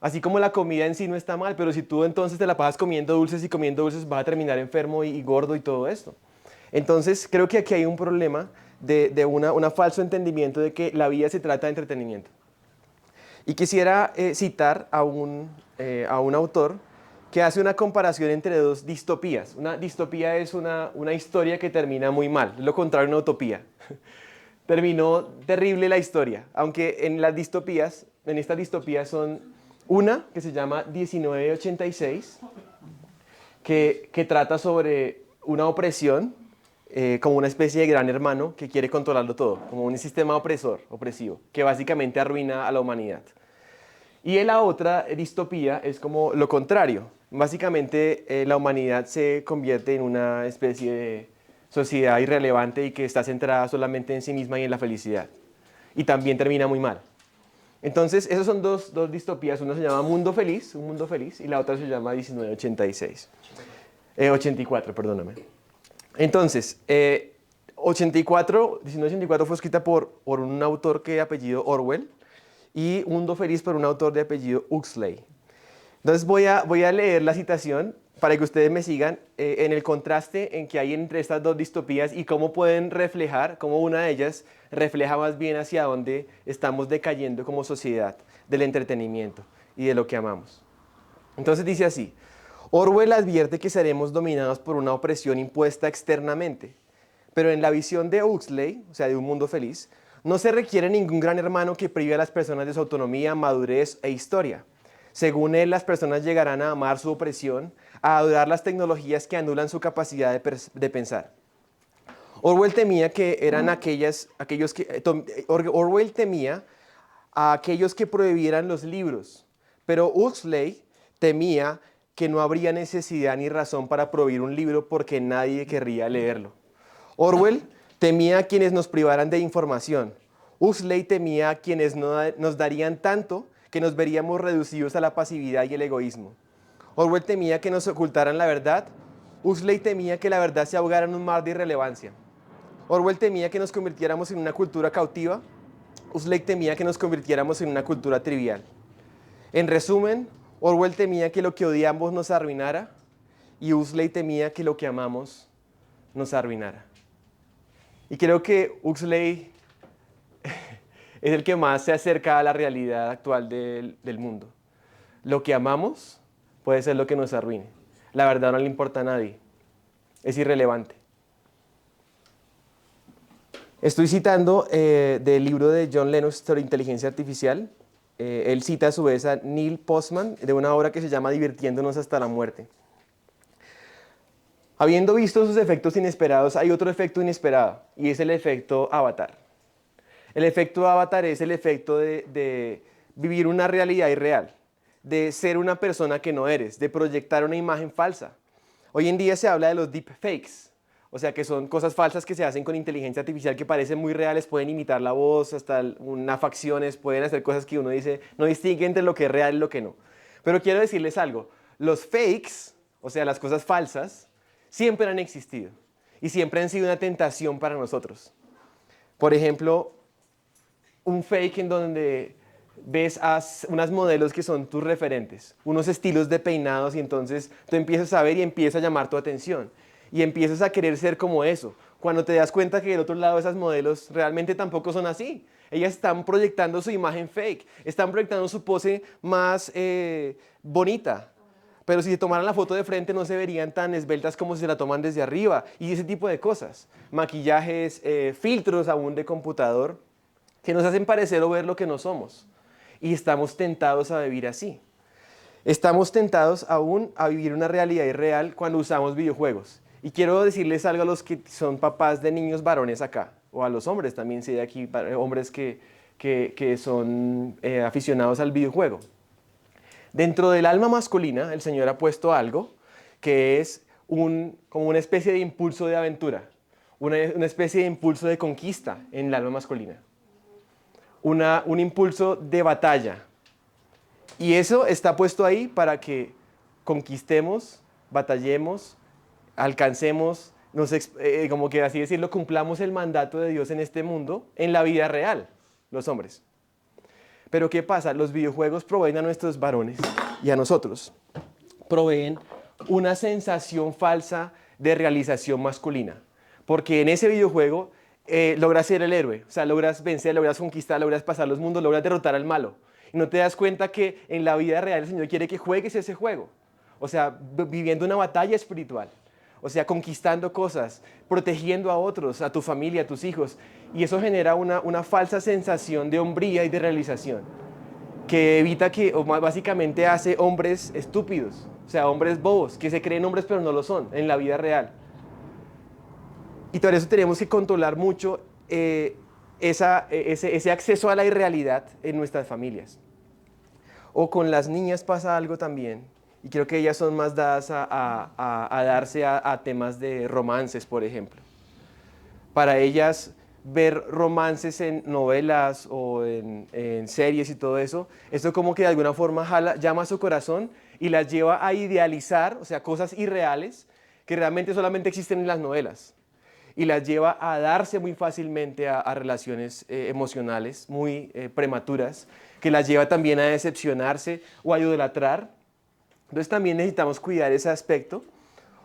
Así como la comida en sí no está mal, pero si tú entonces te la pasas comiendo dulces y comiendo dulces, vas a terminar enfermo y gordo y todo esto. Entonces, creo que aquí hay un problema de un falso entendimiento de que la vida se trata de entretenimiento. Y quisiera citar a un autor que hace una comparación entre dos distopías. Una distopía es una historia que termina muy mal, lo contrario a una utopía. Terminó terrible la historia, aunque en estas distopías son una que se llama 1986, que trata sobre una opresión, como una especie de gran hermano que quiere controlarlo todo, como un sistema opresivo, que básicamente arruina a la humanidad. Y en la otra distopía es como lo contrario. Básicamente la humanidad se convierte en una especie de sociedad irrelevante y que está centrada solamente en sí misma y en la felicidad. Y también termina muy mal. Entonces, esas son dos distopías. Una se llama Un Mundo Feliz, y la otra se llama 1984, perdóname. Entonces, 1984 fue escrita por un autor de apellido Orwell y Mundo Feliz por un autor de apellido Huxley. Entonces voy a leer la citación para que ustedes me sigan en el contraste en que hay entre estas dos distopías y cómo pueden reflejar, cómo una de ellas refleja más bien hacia dónde estamos decayendo como sociedad del entretenimiento y de lo que amamos. Entonces dice así: Orwell advierte que seremos dominados por una opresión impuesta externamente, pero en la visión de Huxley, o sea, de Un Mundo Feliz, no se requiere ningún gran hermano que prive a las personas de su autonomía, madurez e historia. Según él, las personas llegarán a amar su opresión, a adorar las tecnologías que anulan su capacidad de pensar. Orwell temía a aquellos que prohibieran los libros, pero Huxley temía que no habría necesidad ni razón para prohibir un libro porque nadie querría leerlo. Orwell temía a quienes nos privaran de información. Huxley temía a quienes nos darían tanto que nos veríamos reducidos a la pasividad y el egoísmo. Orwell temía que nos ocultaran la verdad. Huxley temía que la verdad se ahogara en un mar de irrelevancia. Orwell temía que nos convirtiéramos en una cultura cautiva. Huxley temía que nos convirtiéramos en una cultura trivial. En resumen, Orwell temía que lo que odiamos nos arruinara y Huxley temía que lo que amamos nos arruinara. Y creo que Huxley es el que más se acerca a la realidad actual del mundo. Lo que amamos puede ser lo que nos arruine. La verdad no le importa a nadie. Es irrelevante. Estoy citando del libro de John Lennox sobre inteligencia artificial. Él cita a su vez a Neil Postman de una obra que se llama Divirtiéndonos hasta la muerte. Habiendo visto sus efectos inesperados, hay otro efecto inesperado y es el efecto Avatar. El efecto Avatar es el efecto de vivir una realidad irreal, de ser una persona que no eres, de proyectar una imagen falsa. Hoy en día se habla de los deepfakes, o sea que son cosas falsas que se hacen con inteligencia artificial que parecen muy reales, pueden imitar la voz, hasta unas facciones, pueden hacer cosas que uno dice, no distingue entre lo que es real y lo que no. Pero quiero decirles algo, los fakes, o sea las cosas falsas, siempre han existido y siempre han sido una tentación para nosotros. Por ejemplo, un fake en donde ves a unas modelos que son tus referentes, unos estilos de peinados y entonces tú empiezas a ver y empieza a llamar tu atención. y empiezas a querer ser como eso, cuando te das cuenta que del otro lado esas modelos realmente tampoco son así. Ellas están proyectando su imagen fake, están proyectando su pose más bonita. Pero si se tomaran la foto de frente no se verían tan esbeltas como si se la toman desde arriba. Y ese tipo de cosas. Maquillajes, filtros aún de computador, que nos hacen parecer o ver lo que no somos. Y estamos tentados a vivir así. Estamos tentados aún a vivir una realidad irreal cuando usamos videojuegos. Y quiero decirles algo a los que son papás de niños varones acá, o a los hombres también, si hay aquí hombres que son aficionados al videojuego. Dentro del alma masculina, el Señor ha puesto algo que es como una especie de impulso de aventura, una especie de impulso de conquista en el alma masculina, un impulso de batalla. Y eso está puesto ahí para que conquistemos, batallemos, alcancemos, como que así decirlo, cumplamos el mandato de Dios en este mundo, en la vida real, los hombres. Pero ¿qué pasa? Los videojuegos proveen a nuestros varones y a nosotros, proveen una sensación falsa de realización masculina. Porque en ese videojuego logras ser el héroe, o sea, logras vencer, logras conquistar, logras pasar los mundos, logras derrotar al malo. Y no te das cuenta que en la vida real el Señor quiere que juegues ese juego. O sea, viviendo una batalla espiritual. O sea, conquistando cosas, protegiendo a otros, a tu familia, a tus hijos. Y eso genera una falsa sensación de hombría y de realización, que evita o básicamente hace hombres estúpidos, o sea, hombres bobos, que se creen hombres pero no lo son en la vida real. Y por eso tenemos que controlar mucho ese acceso a la irrealidad en nuestras familias. O con las niñas pasa algo también. Y creo que ellas son más dadas a darse a temas de romances, por ejemplo. Para ellas, ver romances en novelas o en series y todo eso, esto como que de alguna forma llama a su corazón y las lleva a idealizar, o sea, cosas irreales que realmente solamente existen en las novelas. Y las lleva a darse muy fácilmente a relaciones emocionales muy prematuras, que las lleva también a decepcionarse o a idolatrar. Entonces también necesitamos cuidar ese aspecto.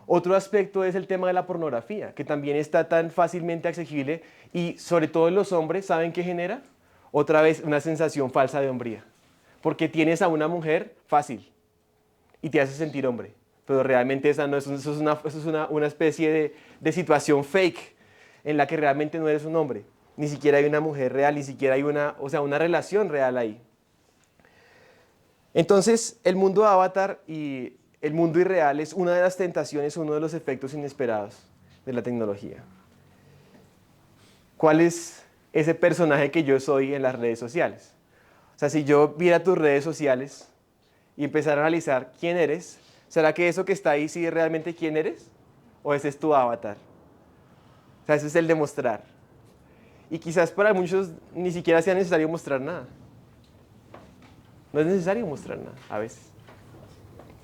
Otro aspecto es el tema de la pornografía, que también está tan fácilmente accesible y sobre todo en los hombres, ¿saben qué genera? Otra vez una sensación falsa de hombría, porque tienes a una mujer fácil y te hace sentir hombre, pero realmente esa no es, eso es una especie de situación fake en la que realmente no eres un hombre, ni siquiera hay una mujer real, ni siquiera hay una relación real ahí. Entonces, el mundo Avatar y el mundo irreal es una de las tentaciones, uno de los efectos inesperados de la tecnología. ¿Cuál es ese personaje que yo soy en las redes sociales? O sea, si yo viera tus redes sociales y empezara a analizar quién eres, ¿será que eso que está ahí sí es realmente quién eres? ¿O ese es tu avatar? O sea, ese es el demostrar. Y quizás para muchos ni siquiera sea necesario mostrar nada. No es necesario mostrar nada, a veces.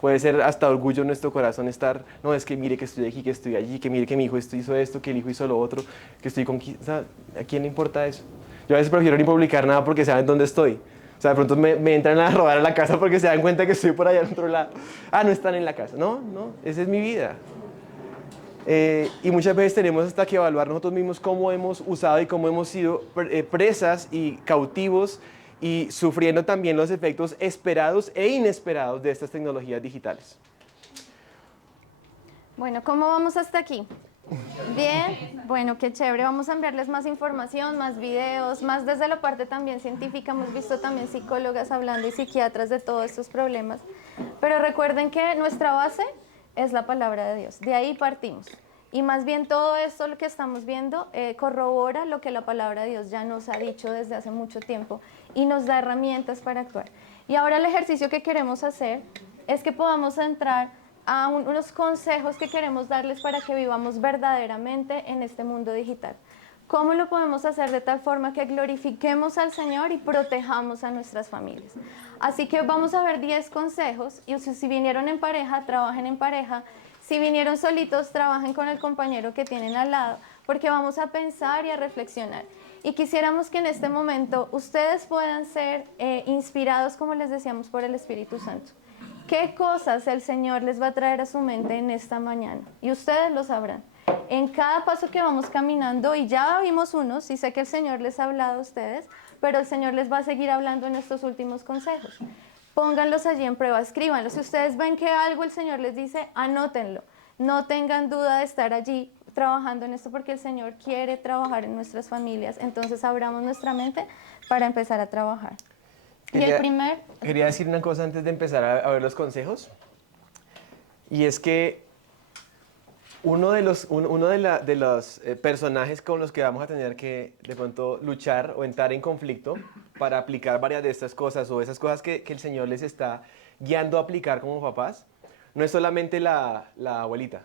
Puede ser hasta orgullo en nuestro corazón estar, no, es que mire que estoy aquí, que estoy allí, que mire que mi hijo hizo esto, que el hijo hizo lo otro, que estoy con... O sea, ¿a quién le importa eso? Yo a veces prefiero ni publicar nada porque saben dónde estoy. O sea, de pronto me entran a robar a la casa porque se dan cuenta que estoy por allá en otro lado. Ah, no están en la casa. No, esa es mi vida. Y muchas veces tenemos hasta que evaluar nosotros mismos cómo hemos usado y cómo hemos sido presas y cautivos y sufriendo también los efectos esperados e inesperados de estas tecnologías digitales. Bueno, ¿cómo vamos hasta aquí? Bien, bueno, qué chévere. Vamos a enviarles más información, más videos, más desde la parte también científica. Hemos visto también psicólogas hablando y psiquiatras de todos estos problemas. Pero recuerden que nuestra base es la palabra de Dios. De ahí partimos. Y más bien todo esto lo que estamos viendo corrobora lo que la palabra de Dios ya nos ha dicho desde hace mucho tiempo y nos da herramientas para actuar. Y ahora el ejercicio que queremos hacer es que podamos entrar a unos consejos que queremos darles para que vivamos verdaderamente en este mundo digital. ¿Cómo lo podemos hacer de tal forma que glorifiquemos al Señor y protejamos a nuestras familias? Así que vamos a ver 10 consejos y si vinieron en pareja, trabajen en pareja. Si vinieron solitos, trabajen con el compañero que tienen al lado, porque vamos a pensar y a reflexionar. Y quisiéramos que en este momento ustedes puedan ser inspirados, como les decíamos, por el Espíritu Santo. ¿Qué cosas el Señor les va a traer a su mente en esta mañana? Y ustedes lo sabrán. En cada paso que vamos caminando, y ya vimos unos, y sé que el Señor les ha hablado a ustedes, pero el Señor les va a seguir hablando en estos últimos consejos. Pónganlos allí en prueba, escríbanlos. Si ustedes ven que algo el Señor les dice, anótenlo. No tengan duda de estar allí trabajando en esto, porque el Señor quiere trabajar en nuestras familias. Entonces abramos nuestra mente para empezar a trabajar. Quería decir una cosa antes de empezar a ver los consejos. Y es que uno de los personajes con los que vamos a tener que de pronto luchar o entrar en conflicto para aplicar varias de estas cosas o esas cosas que el Señor les está guiando a aplicar como papás, no es solamente la abuelita.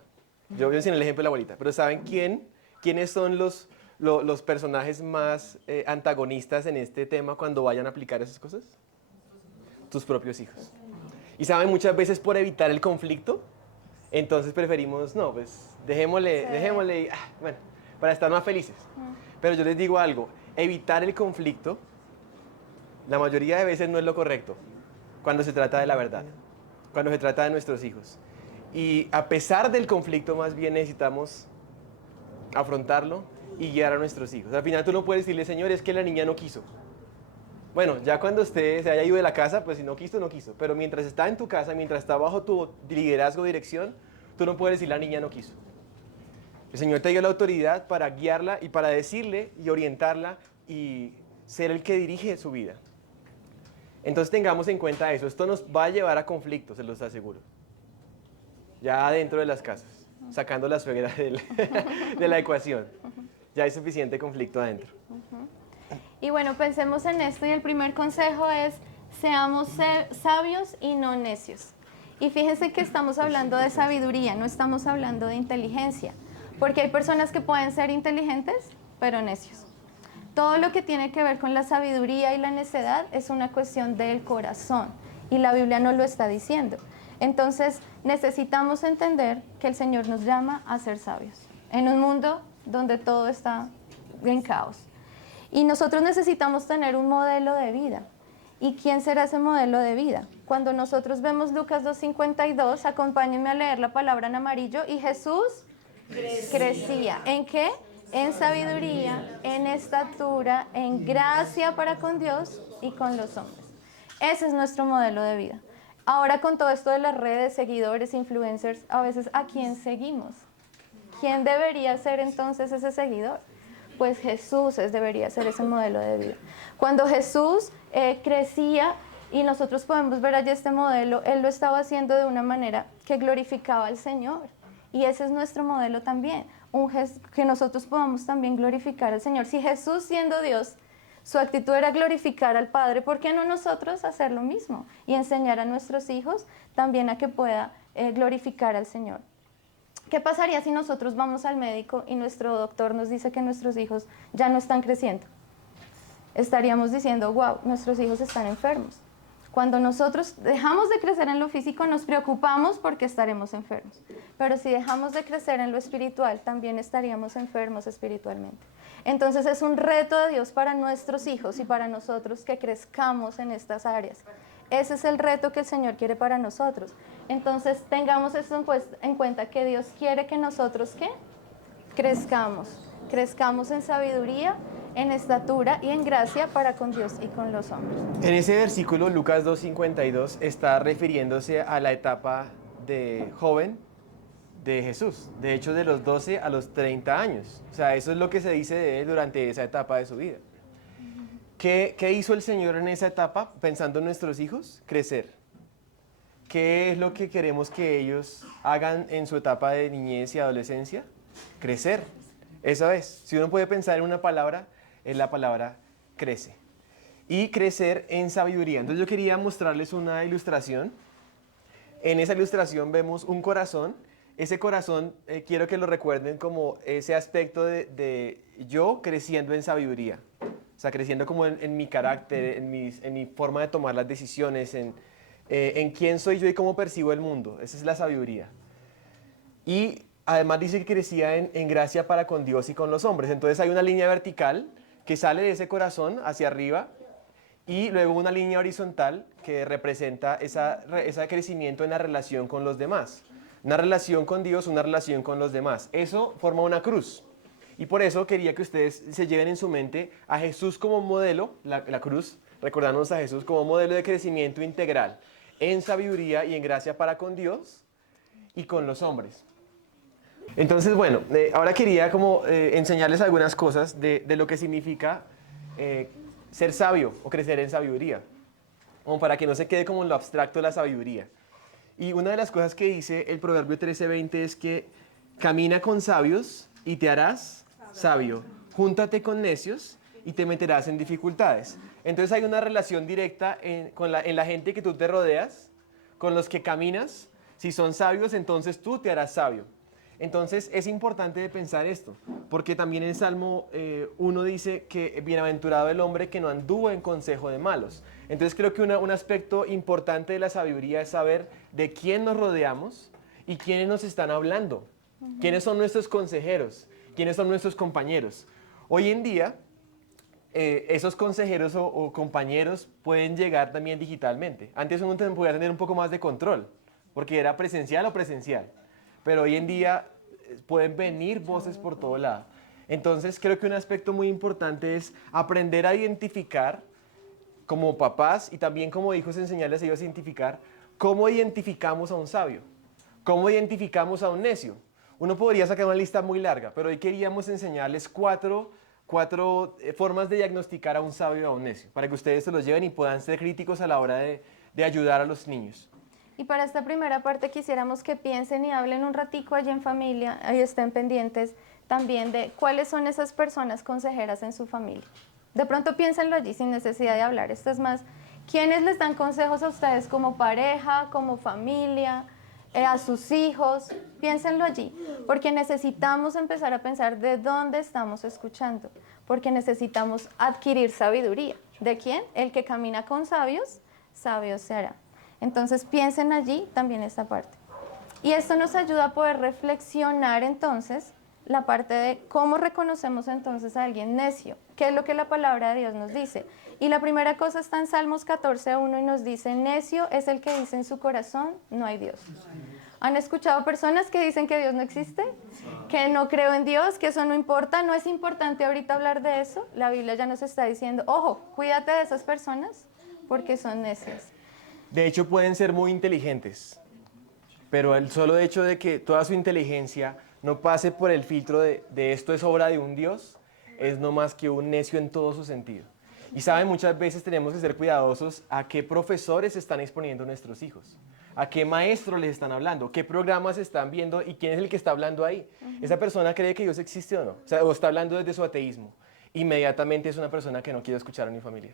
Yo voy a enseñar el ejemplo de la abuelita, pero ¿saben quiénes son los personajes más antagonistas en este tema cuando vayan a aplicar esas cosas? Tus propios hijos. Y saben, muchas veces por evitar el conflicto, entonces preferimos, no, pues dejémosle, y, bueno, para estar más felices. Pero yo les digo algo, evitar el conflicto, la mayoría de veces no es lo correcto, cuando se trata de la verdad, cuando se trata de nuestros hijos. Y a pesar del conflicto, más bien necesitamos afrontarlo y guiar a nuestros hijos. Al final tú no puedes decirle, Señor, es que la niña no quiso. Bueno, ya cuando usted se haya ido de la casa, pues si no quiso, no quiso. Pero mientras está en tu casa, mientras está bajo tu liderazgo, dirección, tú no puedes decir, la niña no quiso. El Señor te dio la autoridad para guiarla y para decirle y orientarla y ser el que dirige su vida. Entonces tengamos en cuenta eso. Esto nos va a llevar a conflictos, se los aseguro. Ya dentro de las casas, sacando la suegra de la ecuación. Ya hay suficiente conflicto adentro. Y bueno, pensemos en esto, y el primer consejo es, seamos sabios y no necios. Y fíjense que estamos hablando de sabiduría, no estamos hablando de inteligencia, porque hay personas que pueden ser inteligentes, pero necios. Todo lo que tiene que ver con la sabiduría y la necedad es una cuestión del corazón, y la Biblia no lo está diciendo. Entonces, necesitamos entender que el Señor nos llama a ser sabios, en un mundo donde todo está en caos. Y nosotros necesitamos tener un modelo de vida. ¿Y quién será ese modelo de vida? Cuando nosotros vemos Lucas 2:52, acompáñenme a leer la palabra en amarillo, y Jesús crecía. ¿En qué? En sabiduría, en estatura, en gracia para con Dios y con los hombres. Ese es nuestro modelo de vida. Ahora, con todo esto de las redes, seguidores, influencers, a veces, ¿a quién seguimos? ¿Quién debería ser entonces ese seguidor? Pues Jesús debería ser ese modelo de vida. Cuando Jesús crecía, y nosotros podemos ver allí este modelo, Él lo estaba haciendo de una manera que glorificaba al Señor. Y ese es nuestro modelo también, que nosotros podamos también glorificar al Señor. Si Jesús, siendo Dios, su actitud era glorificar al Padre, ¿por qué no nosotros hacer lo mismo? Y enseñar a nuestros hijos también a que pueda glorificar al Señor. ¿Qué pasaría si nosotros vamos al médico y nuestro doctor nos dice que nuestros hijos ya no están creciendo? Estaríamos diciendo, wow, nuestros hijos están enfermos. Cuando nosotros dejamos de crecer en lo físico, nos preocupamos porque estaremos enfermos. Pero si dejamos de crecer en lo espiritual, también estaríamos enfermos espiritualmente. Entonces es un reto de Dios para nuestros hijos y para nosotros que crezcamos en estas áreas. Ese es el reto que el Señor quiere para nosotros. Entonces tengamos esto en cuenta, que Dios quiere que nosotros, ¿qué? Crezcamos en sabiduría, en estatura y en gracia para con Dios y con los hombres. En ese versículo, Lucas 2:52, está refiriéndose a la etapa de joven de Jesús. De hecho, de los 12 a los 30 años. O sea, eso es lo que se dice de él durante esa etapa de su vida. ¿Qué hizo el Señor en esa etapa pensando en nuestros hijos? Crecer. ¿Qué es lo que queremos que ellos hagan en su etapa de niñez y adolescencia? Crecer. Eso es. Si uno puede pensar en una palabra, es la palabra crece. Y crecer en sabiduría. Entonces yo quería mostrarles una ilustración. En esa ilustración vemos un corazón. Ese corazón quiero que lo recuerden como ese aspecto de yo creciendo en sabiduría. O sea, creciendo como en mi carácter, en mi forma de tomar las decisiones, en quién soy yo y cómo percibo el mundo. Esa es la sabiduría. Y además dice que crecía en gracia para con Dios y con los hombres. Entonces hay una línea vertical que sale de ese corazón hacia arriba y luego una línea horizontal que representa ese crecimiento en la relación con los demás. Una relación con Dios, una relación con los demás. Eso forma una cruz. Y por eso quería que ustedes se lleven en su mente a Jesús como modelo, la cruz, recordándonos a Jesús como modelo de crecimiento integral en sabiduría y en gracia para con Dios y con los hombres. Entonces, bueno, ahora quería como enseñarles algunas cosas de lo que significa ser sabio o crecer en sabiduría, como para que no se quede como en lo abstracto de la sabiduría. Y una de las cosas que dice el Proverbio 13:20 es que camina con sabios y te harás sabio. Júntate con necios y te meterás en dificultades. Entonces hay una relación directa en la gente que tú te rodeas, con los que caminas. Si son sabios, entonces tú te harás sabio. Entonces es importante de pensar esto, porque también en el Salmo 1 dice que bienaventurado el hombre que no anduvo en consejo de malos. Entonces creo que un aspecto importante de la sabiduría es saber de quién nos rodeamos y quiénes nos están hablando, quiénes son nuestros consejeros, quiénes son nuestros compañeros. Hoy en día, esos consejeros o compañeros pueden llegar también digitalmente. Antes uno podía tener un poco más de control, porque era presencial o presencial. Pero hoy en día pueden venir voces por todo lado. Entonces creo que un aspecto muy importante es aprender a identificar como papás y también como hijos, enseñarles a ellos a identificar cómo identificamos a un sabio, cómo identificamos a un necio. Uno podría sacar una lista muy larga, pero hoy queríamos enseñarles cuatro formas de diagnosticar a un sabio o a un necio, para que ustedes se los lleven y puedan ser críticos a la hora de ayudar a los niños. Y para esta primera parte quisiéramos que piensen y hablen un ratico allí en familia, y estén pendientes también de cuáles son esas personas consejeras en su familia. De pronto piénsenlo allí sin necesidad de hablar. Esto es más, ¿quiénes les dan consejos a ustedes como pareja, como familia, a sus hijos? Piénsenlo allí, porque necesitamos empezar a pensar de dónde estamos escuchando, porque necesitamos adquirir sabiduría. ¿De quién? El que camina con sabios, sabio se hará. Entonces piensen allí también esta parte. Y esto nos ayuda a poder reflexionar entonces la parte de cómo reconocemos entonces a alguien necio, qué es lo que la palabra de Dios nos dice. Y la primera cosa está en Salmos 14:1 y nos dice, necio es el que dice en su corazón, no hay Dios. ¿Han escuchado personas que dicen que Dios no existe? Que no creo en Dios, que eso no importa, no es importante ahorita hablar de eso. La Biblia ya nos está diciendo, ojo, cuídate de esas personas porque son necias. De hecho, pueden ser muy inteligentes, pero el solo hecho de que toda su inteligencia no pase por el filtro de esto es obra de un Dios, es no más que un necio en todo su sentido. Y saben, muchas veces tenemos que ser cuidadosos a qué profesores están exponiendo nuestros hijos, a qué maestros les están hablando, qué programas están viendo y quién es el que está hablando ahí. Esa persona cree que Dios existe o no, o está hablando desde su ateísmo. Inmediatamente es una persona que no quiere escuchar a mi familia,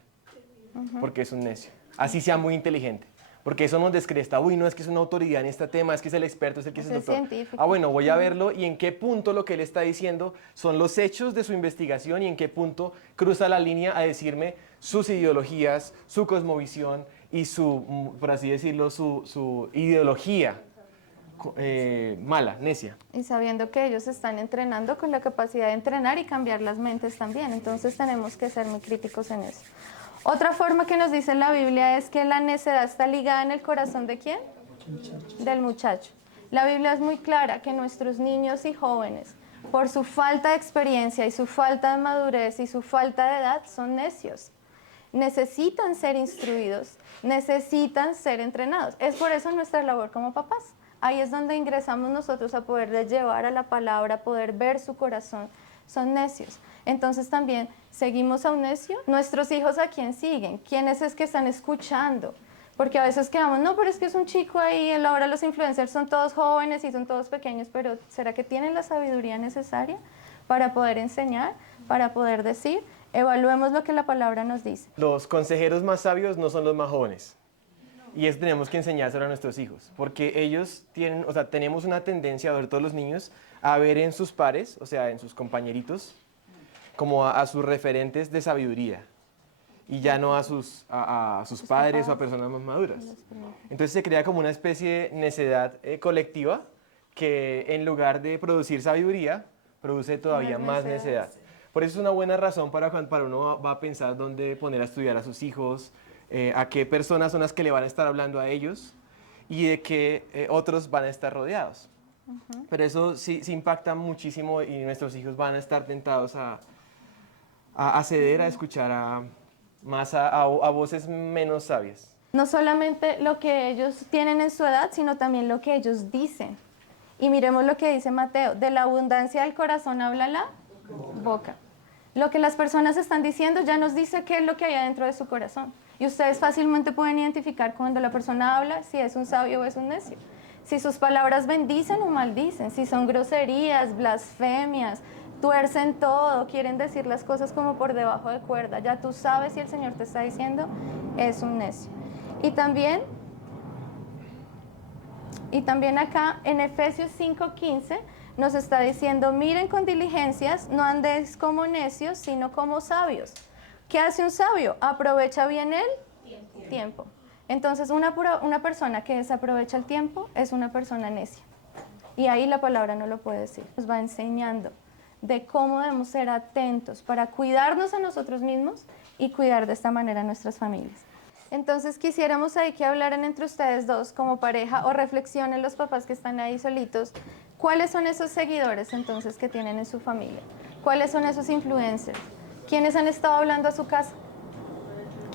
porque es un necio. Así sea muy inteligente. Porque eso nos descresta. Uy, no, es que es una autoridad en este tema, es que es el experto, es el que es el doctor. Científico. Ah, bueno, voy a verlo y en qué punto lo que él está diciendo son los hechos de su investigación y en qué punto cruza la línea a decirme sus ideologías, su cosmovisión y su, por así decirlo, su ideología mala, necia. Y sabiendo que ellos están entrenando con la capacidad de entrenar y cambiar las mentes también. Entonces tenemos que ser muy críticos en eso. Otra forma que nos dice la Biblia es que la necedad está ligada en el corazón ¿de quién? Del muchacho. La Biblia es muy clara que nuestros niños y jóvenes, por su falta de experiencia y su falta de madurez y su falta de edad, son necios. Necesitan ser instruidos, necesitan ser entrenados. Es por eso nuestra labor como papás. Ahí es donde ingresamos nosotros a poderles llevar a la palabra, a poder ver su corazón. Son necios. Entonces también seguimos a un necio. Nuestros hijos ¿a quién siguen? ¿Quiénes es que están escuchando? Porque a veces quedamos, no, pero es que es un chico ahí, ahora los influencers son todos jóvenes y son todos pequeños, pero ¿será que tienen la sabiduría necesaria para poder enseñar, para poder decir? Evaluemos lo que la palabra nos dice. Los consejeros más sabios no son los más jóvenes. Y eso tenemos que enseñárselo a nuestros hijos, porque ellos tienen, o sea, tenemos una tendencia, sobre todo los niños, a ver en sus pares, o sea, en sus compañeritos, como a sus referentes de sabiduría, y ya no a sus padres o a personas más maduras. Entonces se crea como una especie de necedad colectiva que en lugar de producir sabiduría, produce todavía más necedad. Por eso es una buena razón para uno va a pensar dónde poner a estudiar a sus hijos, a qué personas son las que le van a estar hablando a ellos y de qué otros van a estar rodeados. Pero eso sí impacta muchísimo y nuestros hijos van a estar tentados a ceder, a escuchar a voces menos sabias. No solamente lo que ellos tienen en su edad, sino también lo que ellos dicen. Y miremos lo que dice Mateo, de la abundancia del corazón habla la boca. Lo que las personas están diciendo ya nos dice qué es lo que hay adentro de su corazón. Y ustedes fácilmente pueden identificar cuando la persona habla si es un sabio o es un necio. Si sus palabras bendicen o maldicen, si son groserías, blasfemias, tuercen todo, quieren decir las cosas como por debajo de cuerda. Ya tú sabes si el Señor te está diciendo es un necio. Y también acá en Efesios 5:15 nos está diciendo, miren con diligencias, no andéis como necios, sino como sabios. ¿Qué hace un sabio? Aprovecha bien el tiempo. Entonces una persona que desaprovecha el tiempo es una persona necia. Y ahí la palabra no lo puede decir. Nos va enseñando de cómo debemos ser atentos para cuidarnos a nosotros mismos y cuidar de esta manera a nuestras familias. Entonces quisiéramos ahí que hablaran entre ustedes dos como pareja o reflexionen los papás que están ahí solitos. ¿Cuáles son esos seguidores entonces que tienen en su familia? ¿Cuáles son esos influencers? ¿Quiénes han estado hablando a su casa?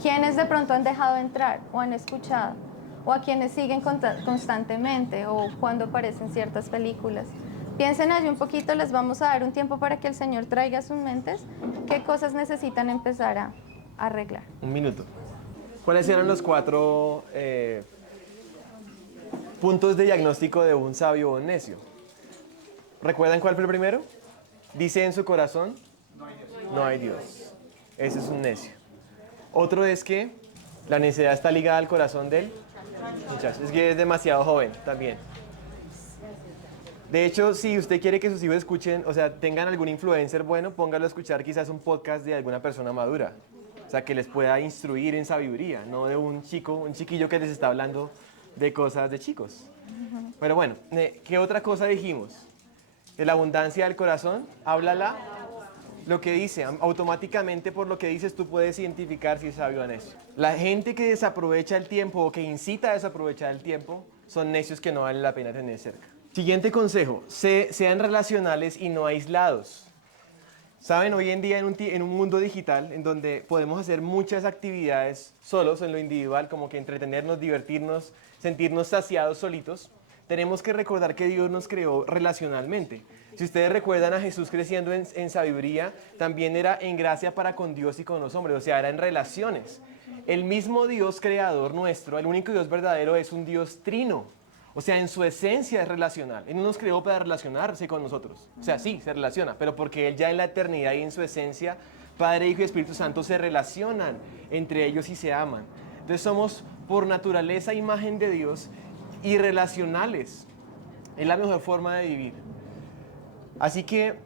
¿Quiénes de pronto han dejado entrar o han escuchado? ¿O a quienes siguen constantemente o cuando aparecen ciertas películas? Piensen allí un poquito, les vamos a dar un tiempo para que el Señor traiga a sus mentes qué cosas necesitan empezar a arreglar. Un minuto. ¿Cuáles eran los 4 puntos de diagnóstico de un sabio o un necio? ¿Recuerdan cuál fue el primero? Dice en su corazón, no hay Dios. Ese es un necio. Otro es que la necedad está ligada al corazón del muchacho. Es que es demasiado joven también. De hecho, si usted quiere que sus hijos escuchen, o sea, tengan algún influencer bueno, póngalo a escuchar quizás un podcast de alguna persona madura. O sea, que les pueda instruir en sabiduría, no de un chiquillo que les está hablando de cosas de chicos. Pero bueno, ¿qué otra cosa dijimos? De la abundancia del corazón, háblala. Lo que dice, automáticamente por lo que dices tú puedes identificar si es sabio o necio. La gente que desaprovecha el tiempo o que incita a desaprovechar el tiempo son necios que no vale la pena tener cerca. Siguiente consejo, sean relacionales y no aislados. Saben, hoy en día en un mundo digital en donde podemos hacer muchas actividades solos en lo individual, como que entretenernos, divertirnos, sentirnos saciados solitos, tenemos que recordar que Dios nos creó relacionalmente. Si ustedes recuerdan a Jesús creciendo en sabiduría, también era en gracia para con Dios y con los hombres, o sea, era en relaciones. El mismo Dios creador nuestro, el único Dios verdadero, es un Dios trino. O sea, en su esencia es relacional. Él no nos creó para relacionarse con nosotros. O sea, sí, se relaciona, pero porque Él ya en la eternidad y en su esencia, Padre, Hijo y Espíritu Santo se relacionan entre ellos y se aman. Entonces somos por naturaleza imagen de Dios y relacionales. Es la mejor forma de vivir. Así que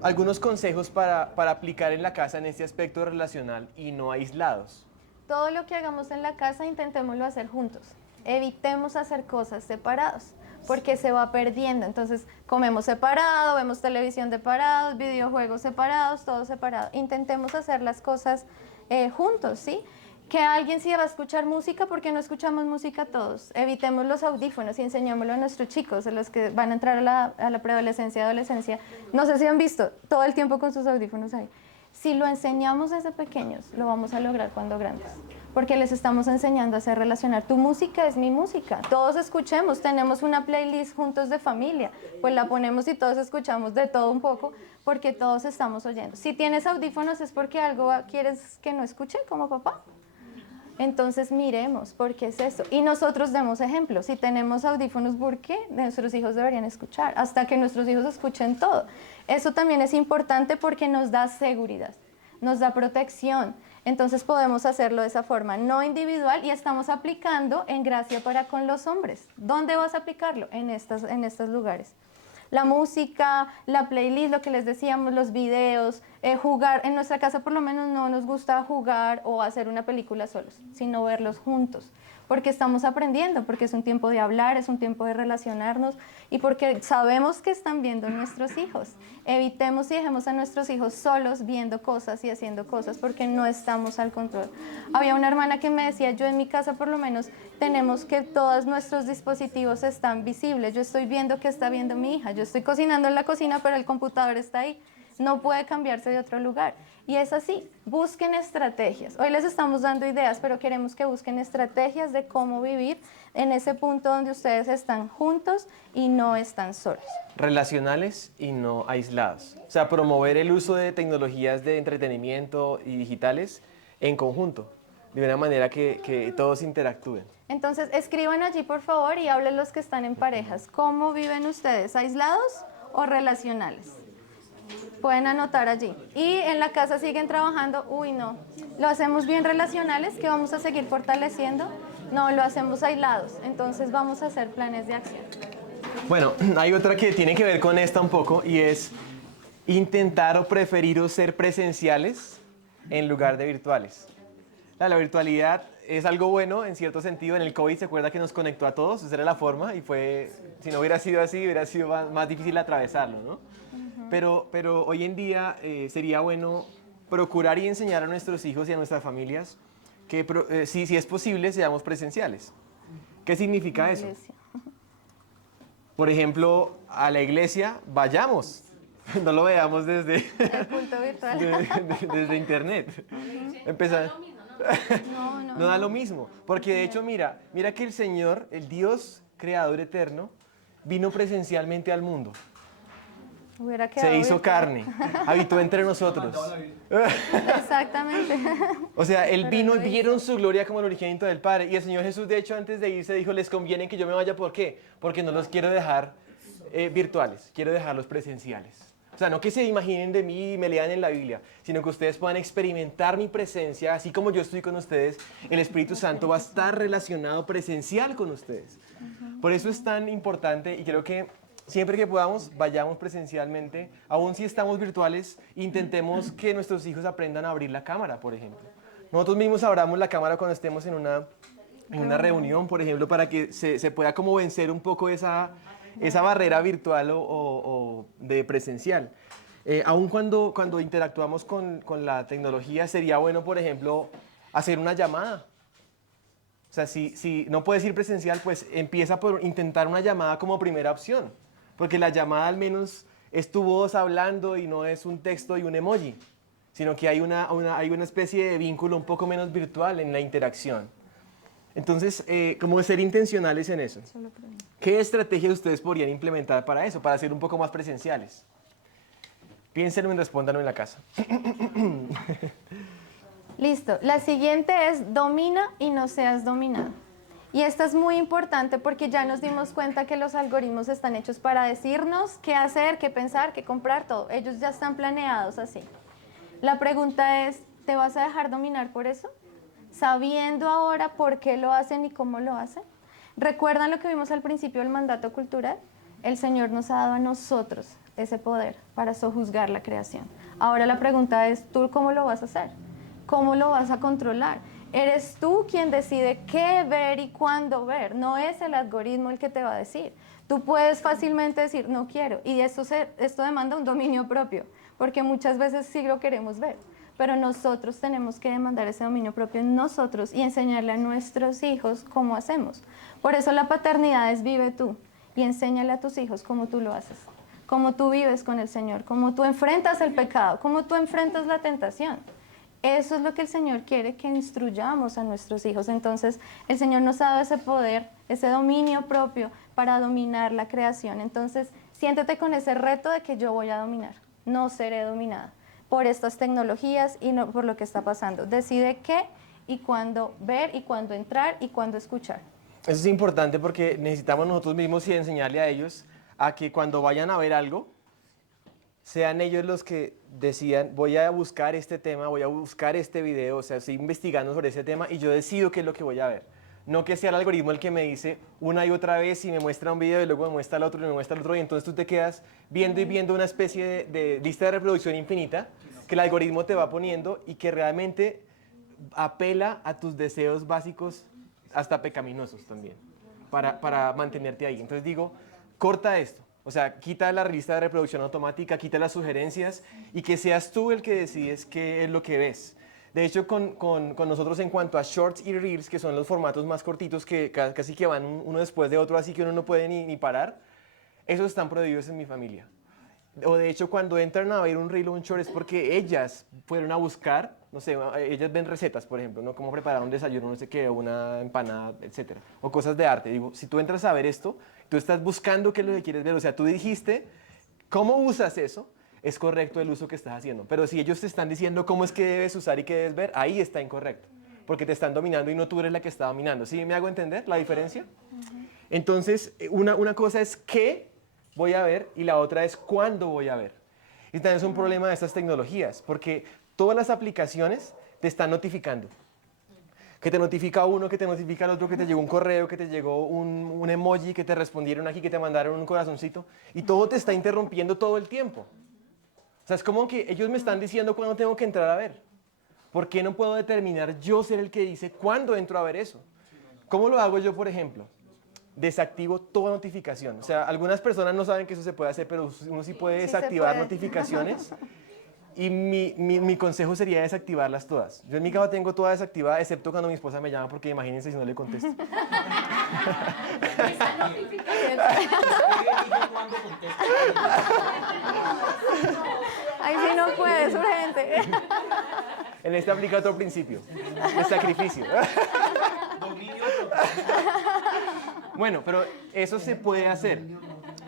algunos consejos para aplicar en la casa en este aspecto relacional y no aislados. Todo lo que hagamos en la casa intentémoslo hacer juntos. Evitemos hacer cosas separados, porque se va perdiendo. Entonces, comemos separado, vemos televisión separados, videojuegos separados, todo separado. Intentemos hacer las cosas juntos, ¿sí? Que alguien sí va a escuchar música, porque no escuchamos música todos. Evitemos los audífonos y enseñémoslo a nuestros chicos, a los que van a entrar a la preadolescencia y adolescencia. No sé si han visto, todo el tiempo con sus audífonos ahí. Si lo enseñamos desde pequeños, lo vamos a lograr cuando grandes, porque les estamos enseñando a hacer relacionar. Tu música es mi música, todos escuchemos, tenemos una playlist juntos de familia, pues la ponemos y todos escuchamos de todo un poco, porque todos estamos oyendo. Si tienes audífonos es porque algo quieres que no escuchen como papá. Entonces miremos por qué es eso. Y nosotros demos ejemplo. Si tenemos audífonos, ¿por qué? Nuestros hijos deberían escuchar, hasta que nuestros hijos escuchen todo. Eso también es importante porque nos da seguridad, nos da protección. Entonces podemos hacerlo de esa forma, no individual, y estamos aplicando en gracia para con los hombres. ¿Dónde vas a aplicarlo? En estos lugares. La música, la playlist, lo que les decíamos, los videos, jugar. En nuestra casa por lo menos no nos gusta jugar o hacer una película solos, sino verlos juntos. porque estamos aprendiendo, porque es un tiempo de hablar, es un tiempo de relacionarnos y porque sabemos que están viendo nuestros hijos. Evitemos y dejemos a nuestros hijos solos viendo cosas y haciendo cosas porque no estamos al control. Había una hermana que me decía, yo en mi casa por lo menos tenemos que todos nuestros dispositivos están visibles. Yo estoy viendo qué está viendo mi hija. Yo estoy cocinando en la cocina, pero el computador está ahí. No puede cambiarse de otro lugar. Y es así, busquen estrategias. Hoy les estamos dando ideas, pero queremos que busquen estrategias de cómo vivir en ese punto donde ustedes están juntos y no están solos. Relacionales y no aislados. O sea, promover el uso de tecnologías de entretenimiento y digitales en conjunto, de una manera que todos interactúen. Entonces, escriban allí, por favor, y hablen los que están en parejas. ¿Cómo viven ustedes? ¿Aislados o relacionales? Pueden anotar allí. Y en la casa siguen trabajando. Uy, no. ¿Lo hacemos bien relacionales, que vamos a seguir fortaleciendo? No, lo hacemos aislados. Entonces, vamos a hacer planes de acción. Bueno, hay otra que tiene que ver con esta un poco y es intentar o preferir ser presenciales en lugar de virtuales. La virtualidad es algo bueno en cierto sentido. En el COVID se acuerda que nos conectó a todos, esa era la forma y fue, si no hubiera sido así, hubiera sido más difícil atravesarlo, ¿no? Pero hoy en día sería bueno procurar y enseñar a nuestros hijos y a nuestras familias que si es posible seamos presenciales. ¿Qué significa eso? Por ejemplo, a la iglesia vayamos, no lo veamos desde, El culto virtual. desde internet. Empezar. No da lo mismo, porque de hecho mira que el Señor, el Dios creador eterno, vino presencialmente al mundo. Se hizo carne, habitó entre nosotros. Exactamente. O sea, Él vino y vieron su gloria como el unigénito del Padre. Y el Señor Jesús, de hecho, antes de irse dijo, les conviene que yo me vaya. ¿Por qué? Porque no los quiero dejar virtuales, quiero dejarlos presenciales. O sea, no que se imaginen de mí y me lean en la Biblia, sino que ustedes puedan experimentar mi presencia, así como yo estoy con ustedes, el Espíritu Santo va a estar relacionado presencial con ustedes. Por eso es tan importante y creo que siempre que podamos, vayamos presencialmente. Aún si estamos virtuales, intentemos que nuestros hijos aprendan a abrir la cámara, por ejemplo. Nosotros mismos abramos la cámara cuando estemos en una reunión, por ejemplo, para que se pueda como vencer un poco esa barrera virtual o de presencial. Aún cuando interactuamos con la tecnología, sería bueno, por ejemplo, hacer una llamada. O sea, si no puedes ir presencial, pues empieza por intentar una llamada como primera opción. Porque la llamada al menos es tu voz hablando y no es un texto y un emoji, sino que hay una especie de vínculo un poco menos virtual en la interacción. Entonces, como ser intencionales en eso. ¿Qué estrategias ustedes podrían implementar para eso, para ser un poco más presenciales? Piénsenlo y respóndanlo en la casa. Listo. La siguiente es domina y no seas dominado. Y esta es muy importante porque ya nos dimos cuenta que los algoritmos están hechos para decirnos qué hacer, qué pensar, qué comprar, todo. Ellos ya están planeados así. La pregunta es, ¿te vas a dejar dominar por eso? Sabiendo ahora por qué lo hacen y cómo lo hacen. ¿Recuerdan lo que vimos al principio del mandato cultural? El Señor nos ha dado a nosotros ese poder para sojuzgar la creación. Ahora la pregunta es, ¿tú cómo lo vas a hacer? ¿Cómo lo vas a controlar? Eres tú quien decide qué ver y cuándo ver, no es el algoritmo el que te va a decir. Tú puedes fácilmente decir, no quiero, y esto demanda un dominio propio, porque muchas veces sí lo queremos ver, pero nosotros tenemos que demandar ese dominio propio en nosotros y enseñarle a nuestros hijos cómo hacemos. Por eso la paternidad es vive tú, y enséñale a tus hijos cómo tú lo haces, cómo tú vives con el Señor, cómo tú enfrentas el pecado, cómo tú enfrentas la tentación. Eso es lo que el Señor quiere que instruyamos a nuestros hijos. Entonces, el Señor nos ha dado ese poder, ese dominio propio para dominar la creación. Entonces, siéntete con ese reto de que yo voy a dominar, no seré dominada por estas tecnologías y no por lo que está pasando. Decide qué y cuándo ver y cuándo entrar y cuándo escuchar. Eso es importante porque necesitamos nosotros mismos y enseñarle a ellos a que cuando vayan a ver algo, sean ellos los que decidan, voy a buscar este tema, voy a buscar este video, o sea, estoy investigando sobre ese tema y yo decido qué es lo que voy a ver. No que sea el algoritmo el que me dice una y otra vez y me muestra un video y luego me muestra el otro y me muestra el otro y entonces tú te quedas viendo y viendo una especie de lista de reproducción infinita que el algoritmo te va poniendo y que realmente apela a tus deseos básicos hasta pecaminosos también, para mantenerte ahí. Entonces digo, corta esto. O sea, quita la lista de reproducción automática, quita las sugerencias y que seas tú el que decides qué es lo que ves. De hecho, con nosotros en cuanto a shorts y reels, que son los formatos más cortitos que casi que van uno después de otro, así que uno no puede ni parar, esos están prohibidos en mi familia. O de hecho, cuando entran a ver un reel o un short es porque ellas fueron a buscar, no sé, ellas ven recetas, por ejemplo, ¿no? Cómo preparar un desayuno, no sé qué, o una empanada, etcétera. O cosas de arte. Digo, si tú entras a ver esto, tú estás buscando qué es lo que quieres ver. O sea, tú dijiste, ¿cómo usas eso? Es correcto el uso que estás haciendo. Pero si ellos te están diciendo cómo es que debes usar y qué debes ver, ahí está incorrecto. Porque te están dominando y no tú eres la que está dominando. ¿Sí me hago entender la diferencia? Entonces, una cosa es qué voy a ver y la otra es cuándo voy a ver. Y también es un problema de estas tecnologías, porque todas las aplicaciones te están notificando. Que te notifica uno, que te notifica el otro, que te llegó un correo, que te llegó un emoji, que te respondieron aquí, que te mandaron un corazoncito. Y todo te está interrumpiendo todo el tiempo. O sea, es como que ellos me están diciendo cuándo tengo que entrar a ver. ¿Por qué no puedo determinar yo ser el que dice cuándo entro a ver eso? ¿Cómo lo hago yo, por ejemplo? Desactivo toda notificación. O sea, algunas personas no saben que eso se puede hacer, pero uno sí puede desactivar notificaciones. Y mi consejo sería desactivarlas todas. Yo en mi caso tengo todas desactivadas, excepto cuando mi esposa me llama, porque imagínense si no le contesto. Ahí sí no puede, es urgente. En este aplica otro principio, de sacrificio. Bueno, pero eso se puede hacer.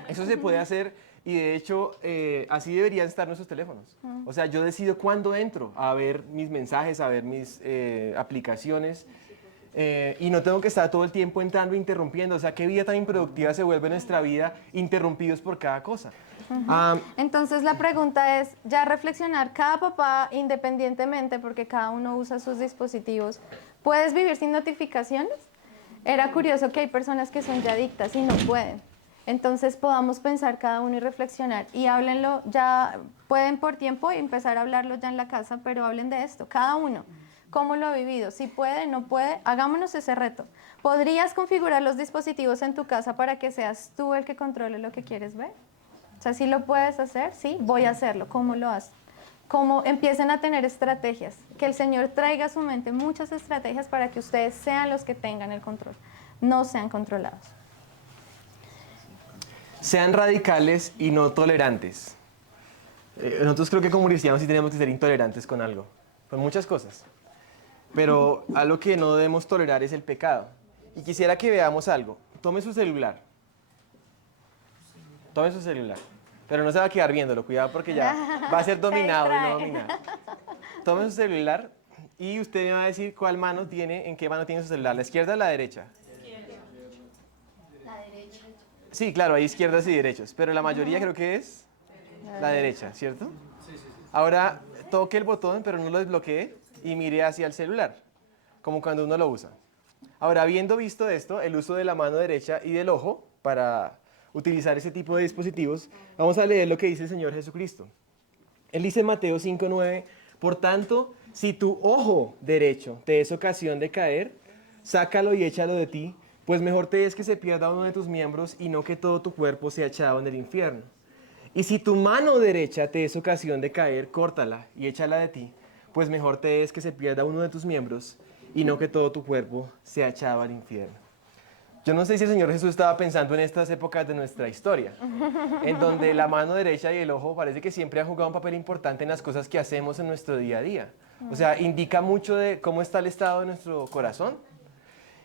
Eso se puede hacer y de hecho así deberían estar nuestros teléfonos. O sea, yo decido cuándo entro a ver mis mensajes, a ver mis aplicaciones y no tengo que estar todo el tiempo entrando e interrumpiendo. O sea, qué vida tan improductiva se vuelve nuestra vida interrumpidos por cada cosa. Entonces la pregunta es, ya reflexionar, cada papá independientemente, porque cada uno usa sus dispositivos, ¿puedes vivir sin notificaciones? Era curioso que hay personas que son ya adictas y no pueden. Entonces podamos pensar cada uno y reflexionar y háblenlo, ya pueden por tiempo empezar a hablarlo ya en la casa, pero hablen de esto, cada uno, cómo lo ha vivido, si puede, no puede, hagámonos ese reto. ¿Podrías configurar los dispositivos en tu casa para que seas tú el que controle lo que quieres ver? O sea, ¿sí lo puedes hacer? Sí, voy a hacerlo. ¿Cómo lo haces? Cómo empiecen a tener estrategias, que el Señor traiga a su mente muchas estrategias para que ustedes sean los que tengan el control, no sean controlados. Sean radicales y no tolerantes. Nosotros creo que como cristianos sí tenemos que ser intolerantes con algo, con muchas cosas. Pero algo que no debemos tolerar es el pecado. Y quisiera que veamos algo. Tome su celular. Tome su celular. Pero no se va a quedar viéndolo, cuidado porque ya va a ser dominado y no dominado. Tome su celular y usted me va a decir cuál mano tiene, en qué mano tiene su celular, ¿la izquierda o la derecha? La derecha. Sí, claro, hay izquierdas y derechos, pero la mayoría creo que es la derecha, ¿cierto? Sí, sí, sí. Ahora toque el botón, pero no lo desbloquee y mire hacia el celular, como cuando uno lo usa. Ahora, habiendo visto esto, el uso de la mano derecha y del ojo para utilizar ese tipo de dispositivos, vamos a leer lo que dice el Señor Jesucristo. Él dice en Mateo 5:9, por tanto, si tu ojo derecho te es ocasión de caer, sácalo y échalo de ti, pues mejor te es que se pierda uno de tus miembros y no que todo tu cuerpo sea echado en el infierno. Y si tu mano derecha te es ocasión de caer, córtala y échala de ti, pues mejor te es que se pierda uno de tus miembros y no que todo tu cuerpo sea echado al infierno. Yo no sé si el Señor Jesús estaba pensando en estas épocas de nuestra historia, en donde la mano derecha y el ojo parece que siempre han jugado un papel importante en las cosas que hacemos en nuestro día a día. O sea, indica mucho de cómo está el estado de nuestro corazón.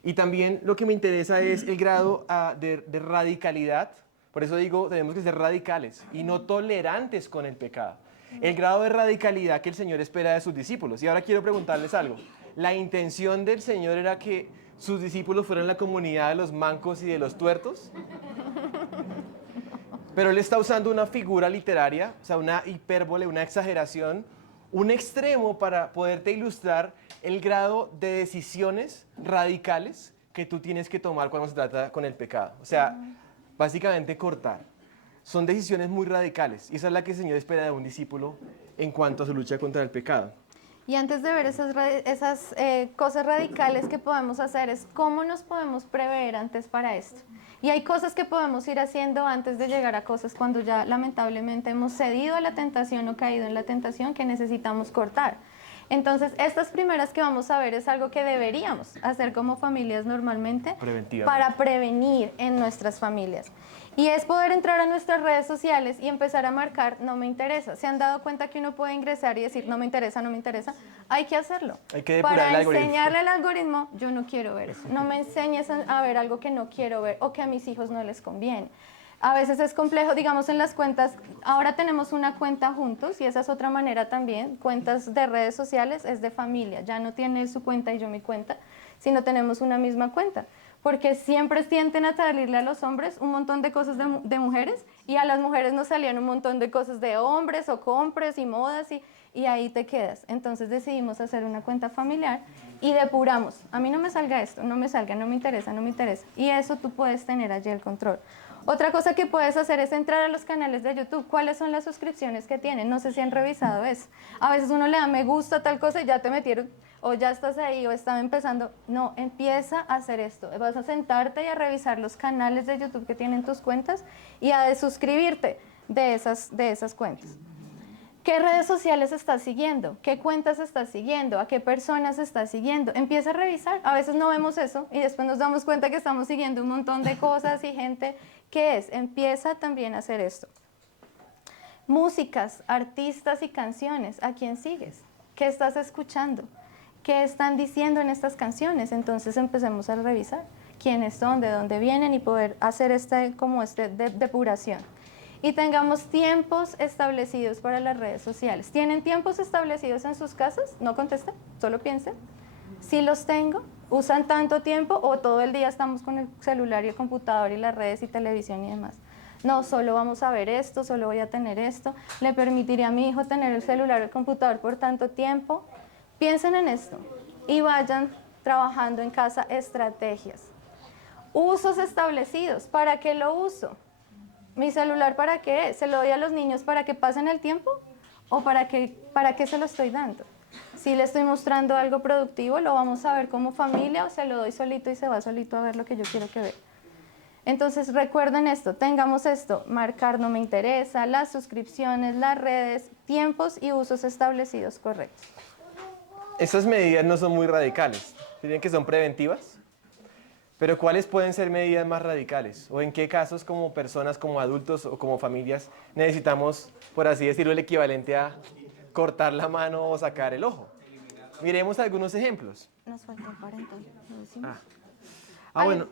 Y también lo que me interesa es el grado de radicalidad. Por eso digo, tenemos que ser radicales y no tolerantes con el pecado. El grado de radicalidad que el Señor espera de sus discípulos. Y ahora quiero preguntarles algo. ¿La intención del Señor era que sus discípulos fueran la comunidad de los mancos y de los tuertos? Pero Él está usando una figura literaria, o sea, una hipérbole, una exageración, un extremo para poderte ilustrar el grado de decisiones radicales que tú tienes que tomar cuando se trata con el pecado. O sea, básicamente cortar. Son decisiones muy radicales y esa es la que el Señor espera de un discípulo en cuanto a su lucha contra el pecado. Y antes de ver esas cosas radicales que podemos hacer, es cómo nos podemos prever antes para esto. Y hay cosas que podemos ir haciendo antes de llegar a cosas cuando ya lamentablemente hemos cedido a la tentación o caído en la tentación que necesitamos cortar. Entonces, estas primeras que vamos a ver es algo que deberíamos hacer como familias normalmente para prevenir en nuestras familias. Y es poder entrar a nuestras redes sociales y empezar a marcar no me interesa. ¿Se han dado cuenta que uno puede ingresar y decir no me interesa, no me interesa? Hay que hacerlo. Hay que depurar para el algoritmo. enseñarle al algoritmo, yo no quiero ver eso. No me enseñes a ver algo que no quiero ver o que a mis hijos no les conviene. A veces es complejo, digamos en las cuentas, ahora tenemos una cuenta juntos y esa es otra manera también, cuentas de redes sociales es de familia, ya no tiene su cuenta y yo mi cuenta, sino tenemos una misma cuenta, porque siempre tienden a salirle a los hombres un montón de cosas de mujeres y a las mujeres nos salían un montón de cosas de hombres o compras y modas y ahí te quedas. Entonces decidimos hacer una cuenta familiar y depuramos, a mí no me salga esto, no me salga, no me interesa, no me interesa, y eso tú puedes tener allí el control. Otra cosa que puedes hacer es entrar a los canales de YouTube. ¿Cuáles son las suscripciones que tienen? No sé si han revisado eso. A veces uno le da me gusta a tal cosa y ya te metieron, o ya estás ahí, o estaba empezando. No, empieza a hacer esto. Vas a sentarte y a revisar los canales de YouTube que tienen tus cuentas y a suscribirte de esas cuentas. ¿Qué redes sociales estás siguiendo? ¿Qué cuentas estás siguiendo? ¿A qué personas estás siguiendo? Empieza a revisar. A veces no vemos eso y después nos damos cuenta que estamos siguiendo un montón de cosas y gente. ¿Qué es? Empieza también a hacer esto. Músicas, artistas y canciones. ¿A quién sigues? ¿Qué estás escuchando? ¿Qué están diciendo en estas canciones? Entonces empecemos a revisar quiénes son, de dónde vienen y poder hacer depuración. Y tengamos tiempos establecidos para las redes sociales. ¿Tienen tiempos establecidos en sus casas? No contesten, solo piensen. Si los tengo, ¿usan tanto tiempo o todo el día estamos con el celular y el computador y las redes y televisión y demás? No, solo vamos a ver esto, solo voy a tener esto. ¿Le permitiría a mi hijo tener el celular o el computador por tanto tiempo? Piensen en esto y vayan trabajando en casa estrategias. Usos establecidos. ¿Para qué lo uso? ¿Mi celular para qué? ¿Se lo doy a los niños para que pasen el tiempo? ¿O para qué se lo estoy dando? Si le estoy mostrando algo productivo, lo vamos a ver como familia o se lo doy solito y se va solito a ver lo que yo quiero que vea. Entonces recuerden esto, tengamos esto, marcar no me interesa, las suscripciones, las redes, tiempos y usos establecidos correctos. Estas medidas no son muy radicales, dirían que son preventivas. Pero ¿cuáles pueden ser medidas más radicales? ¿O en qué casos como personas, como adultos o como familias necesitamos, por así decirlo, el equivalente a cortar la mano o sacar el ojo? Miremos algunos ejemplos. Nos falta el parental, ¿lo decimos? Bueno,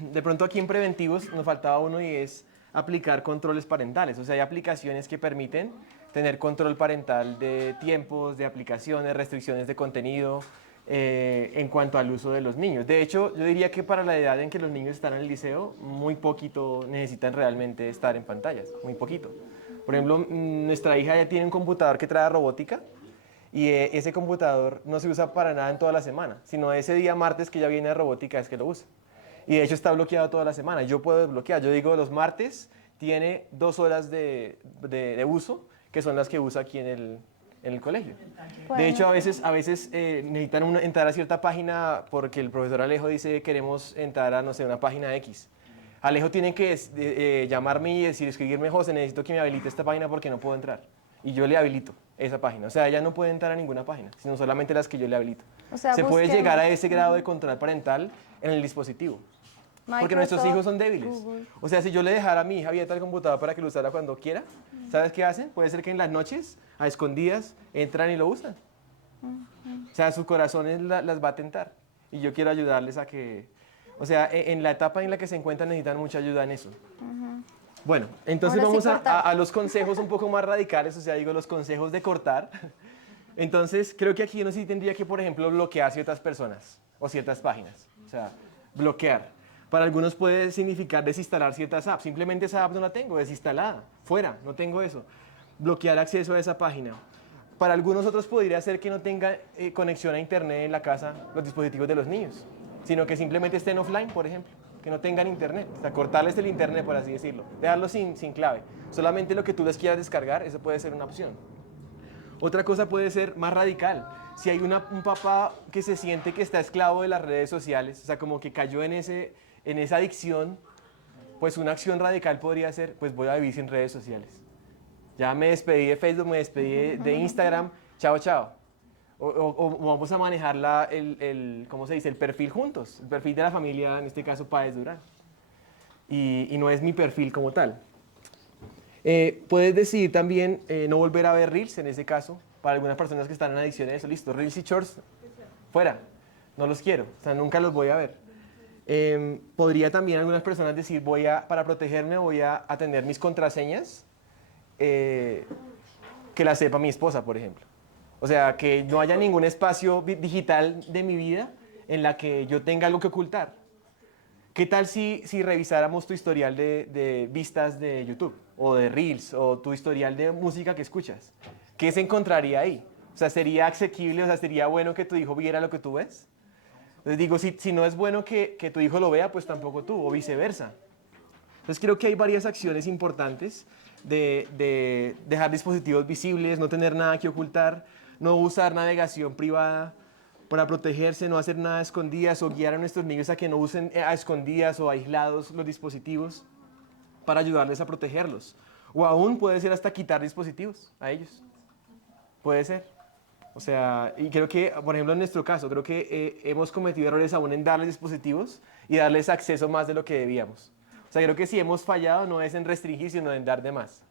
de pronto aquí en preventivos nos faltaba uno y es aplicar controles parentales. O sea, hay aplicaciones que permiten tener control parental de tiempos, de aplicaciones, restricciones de contenido, en cuanto al uso de los niños. De hecho, yo diría que para la edad en que los niños están en el liceo, muy poquito necesitan realmente estar en pantallas, muy poquito. Por ejemplo, nuestra hija ya tiene un computador que trae robótica y ese computador no se usa para nada en toda la semana, sino ese día martes que ya viene de robótica es que lo usa. Y de hecho está bloqueado toda la semana. Yo puedo desbloquear. Yo digo, los martes tiene 2 horas de uso, que son las que usa aquí en el colegio. Bueno. De hecho, a veces necesitan entrar a cierta página porque el profesor Alejo dice queremos entrar a, no sé, una página X. Alejo tiene que llamarme y escribirme, José, necesito que me habilite esta página porque no puedo entrar. Y yo le habilito esa página. O sea, ella no puede entrar a ninguna página, sino solamente las que yo le habilito. O sea, se puede busquemos. llegar a ese grado de control parental en el dispositivo. Porque nuestros hijos son débiles. Google. O sea, si yo le dejara a mi hija abierta el computador para que lo usara cuando quiera, ¿sabes qué hacen? Puede ser que en las noches, a escondidas, entran y lo usan. O sea, sus corazones las va a tentar. Y yo quiero ayudarles a que... O sea, en la etapa en la que se encuentran necesitan mucha ayuda en eso. Bueno, entonces Ahora sí, vamos cortar. a los consejos un poco más radicales, o sea, digo, los consejos de cortar. Entonces, creo que aquí uno sí tendría que, por ejemplo, bloquear ciertas personas o ciertas páginas. O sea, bloquear. Para algunos puede significar desinstalar ciertas apps. Simplemente esa app no la tengo, desinstalada, fuera, no tengo eso. Bloquear acceso a esa página. Para algunos otros podría ser que no tenga conexión a internet en la casa, los dispositivos de los niños, sino que simplemente estén offline, por ejemplo, que no tengan internet. O sea, cortarles el internet, por así decirlo, dejarlo sin clave. Solamente lo que tú les quieras descargar, eso puede ser una opción. Otra cosa puede ser más radical. si hay un papá que se siente que está esclavo de las redes sociales, o sea, como que cayó en esa adicción, pues una acción radical podría ser, pues voy a vivir sin redes sociales. Ya me despedí de Facebook, me despedí de Instagram, chao, chao. O vamos a manejar ¿cómo se dice? El perfil juntos, el perfil de la familia, en este caso Páez Durán. Y no es mi perfil como tal. Puedes decidir también no volver a ver Reels, en ese caso, para algunas personas que están en adicción a eso, listo, Reels y Shorts, fuera, no los quiero, o sea, nunca los voy a ver. Podría también algunas personas decir, para protegerme voy a tener mis contraseñas, que las sepa mi esposa, por ejemplo. O sea, que no haya ningún espacio digital de mi vida en la que yo tenga algo que ocultar. ¿Qué tal si revisáramos tu historial de vistas de YouTube o de Reels o tu historial de música que escuchas? ¿Qué se encontraría ahí? O sea, ¿sería asequible, o sea, sería bueno que tu hijo viera lo que tú ves? Entonces digo, si no es bueno que tu hijo lo vea, pues tampoco tú, o viceversa. Entonces creo que hay varias acciones importantes de dejar dispositivos visibles, no tener nada que ocultar, no usar navegación privada para protegerse, no hacer nada a escondidas o guiar a nuestros niños a que no usen a escondidas o aislados los dispositivos para ayudarles a protegerlos. O aún puede ser hasta quitar dispositivos a ellos. Puede ser. O sea, y creo que, por ejemplo, en nuestro caso, creo que hemos cometido errores aún en darles dispositivos y darles acceso más de lo que debíamos. O sea, creo que si hemos fallado no es en restringir, sino en dar de más.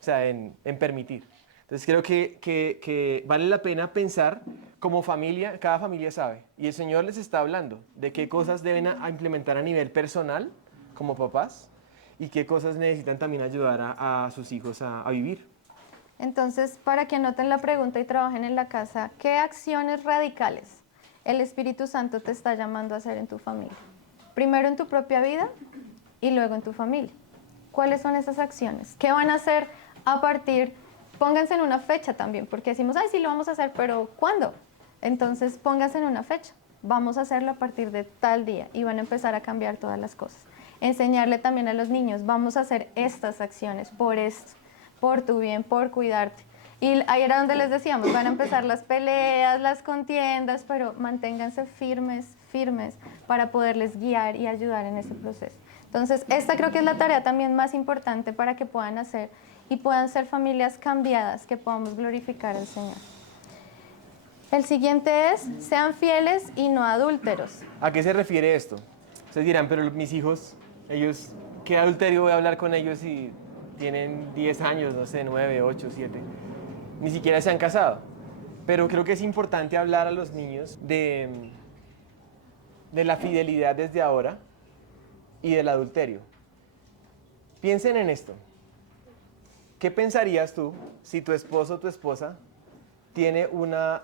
O sea, en permitir. Entonces creo que vale la pena pensar como familia, cada familia sabe. Y el Señor les está hablando de qué cosas deben implementar a nivel personal, como papás, y qué cosas necesitan también ayudar a sus hijos a vivir. Entonces, para que anoten la pregunta y trabajen en la casa, ¿qué acciones radicales el Espíritu Santo te está llamando a hacer en tu familia? Primero en tu propia vida y luego en tu familia. ¿Cuáles son esas acciones? ¿Qué van a hacer a partir? Pónganse en una fecha también, porque decimos, ay, sí lo vamos a hacer, pero ¿cuándo? Entonces, pónganse en una fecha. Vamos a hacerlo a partir de tal día y van a empezar a cambiar todas las cosas. Enseñarle también a los niños, vamos a hacer estas acciones por esto, por tu bien, por cuidarte. Y ahí era donde les decíamos, van a empezar las peleas, las contiendas, pero manténganse firmes, firmes para poderles guiar y ayudar en ese proceso. Entonces, esta creo que es la tarea también más importante para que puedan hacer y puedan ser familias cambiadas, que podamos glorificar al Señor. El siguiente es, sean fieles y no adúlteros. ¿A qué se refiere esto? Ustedes dirán, pero mis hijos, ellos, ¿qué adulterio voy a hablar con ellos si tienen 10 años, no sé, 9, 8, 7? Ni siquiera se han casado. Pero creo que es importante hablar a los niños de la fidelidad desde ahora y del adulterio. Piensen en esto. ¿Qué pensarías tú si tu esposo o tu esposa tiene una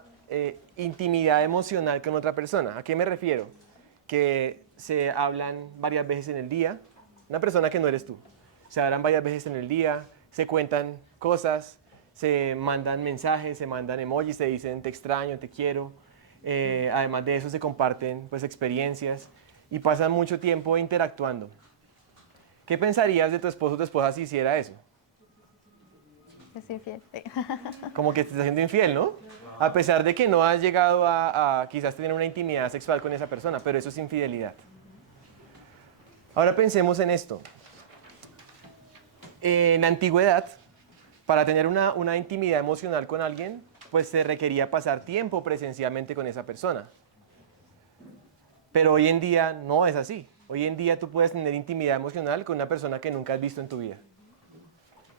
intimidad emocional con otra persona? ¿A qué me refiero? Que se hablan varias veces en el día, una persona que no eres tú. Se hablan varias veces en el día, se cuentan cosas, se mandan mensajes, se mandan emojis, se dicen te extraño, te quiero. Además de eso se comparten pues, experiencias y pasan mucho tiempo interactuando. ¿Qué pensarías de tu esposo o tu esposa si hiciera eso? Es infiel. Como que te estás siendo infiel, ¿no? A pesar de que no has llegado a quizás tener una intimidad sexual con esa persona, pero eso es infidelidad. Ahora pensemos en esto. En la antigüedad, para tener una intimidad emocional con alguien, pues se requería pasar tiempo presencialmente con esa persona. Pero hoy en día no es así. Hoy en día tú puedes tener intimidad emocional con una persona que nunca has visto en tu vida,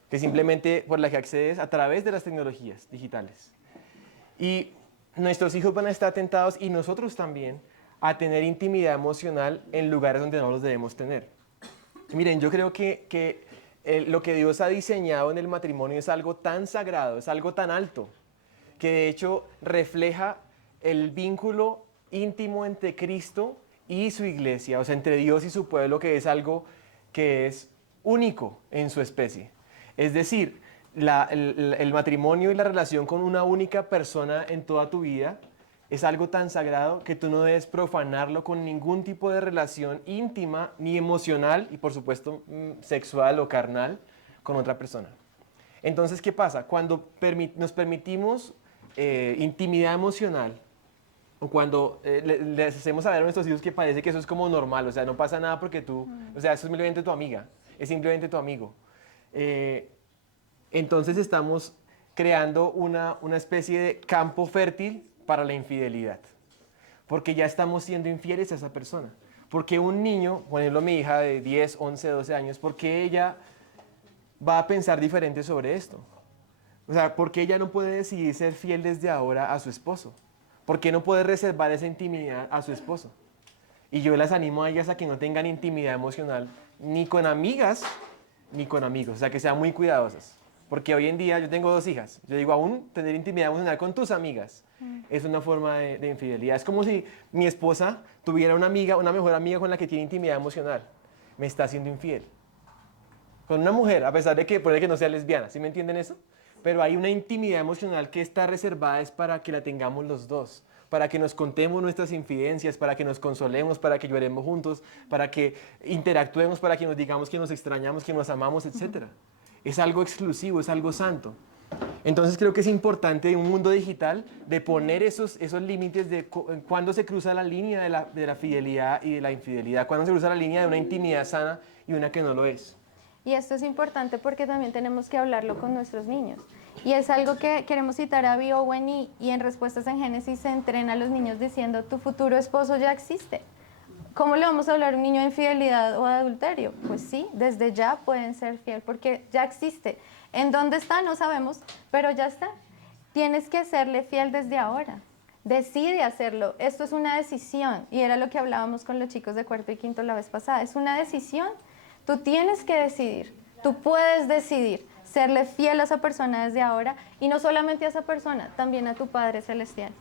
que simplemente por la que accedes a través de las tecnologías digitales. Y nuestros hijos van a estar tentados, y nosotros también, a tener intimidad emocional en lugares donde no los debemos tener. Y miren, yo creo que lo que Dios ha diseñado en el matrimonio es algo tan sagrado, es algo tan alto, que de hecho refleja el vínculo íntimo entre Cristo y su iglesia, o sea, entre Dios y su pueblo, que es algo que es único en su especie. Es decir, el matrimonio y la relación con una única persona en toda tu vida es algo tan sagrado que tú no debes profanarlo con ningún tipo de relación íntima ni emocional y por supuesto sexual o carnal con otra persona. Entonces, ¿qué pasa? Cuando nos permitimos intimidad emocional, o cuando les hacemos saber a nuestros hijos que parece que eso es como normal, o sea, no pasa nada porque tú, o sea, eso es simplemente tu amiga, es simplemente tu amigo. Entonces estamos creando una especie de campo fértil para la infidelidad, porque ya estamos siendo infieles a esa persona. Porque un niño, por ejemplo mi hija de 10, 11, 12 años, ¿por qué ella va a pensar diferente sobre esto? O sea, ¿por qué ella no puede decidir ser fiel desde ahora a su esposo? ¿Por qué no puede reservar esa intimidad a su esposo? Y yo las animo a ellas a que no tengan intimidad emocional ni con amigas ni con amigos, o sea, que sean muy cuidadosas. Porque hoy en día yo tengo 2 hijas, yo digo, aún tener intimidad emocional con tus amigas es una forma de infidelidad. Es como si mi esposa tuviera una amiga, una mejor amiga con la que tiene intimidad emocional. Me está haciendo infiel. Con una mujer, a pesar de que puede que no sea lesbiana, ¿sí me entienden eso? Pero hay una intimidad emocional que está reservada es para que la tengamos los dos, para que nos contemos nuestras infidencias, para que nos consolemos, para que lloremos juntos, para que interactuemos, para que nos digamos que nos extrañamos, que nos amamos, etc. Es algo exclusivo, es algo santo. Entonces creo que es importante en un mundo digital de poner esos límites de cuándo se cruza la línea de la fidelidad y de la infidelidad, cuándo se cruza la línea de una intimidad sana y una que no lo es. Y esto es importante porque también tenemos que hablarlo con nuestros niños. Y es algo que queremos citar a B. Owen y en Respuestas en Génesis se entrena a los niños diciendo, tu futuro esposo ya existe. ¿Cómo le vamos a hablar a un niño de infidelidad o de adulterio? Pues sí, desde ya pueden ser fiel porque ya existe. ¿En dónde está? No sabemos, pero ya está. Tienes que serle fiel desde ahora. Decide hacerlo. Esto es una decisión y era lo que hablábamos con los chicos de 4º y 5º la vez pasada. Es una decisión. Tú tienes que decidir, tú puedes decidir serle fiel a esa persona desde ahora y no solamente a esa persona, también a tu Padre Celestial.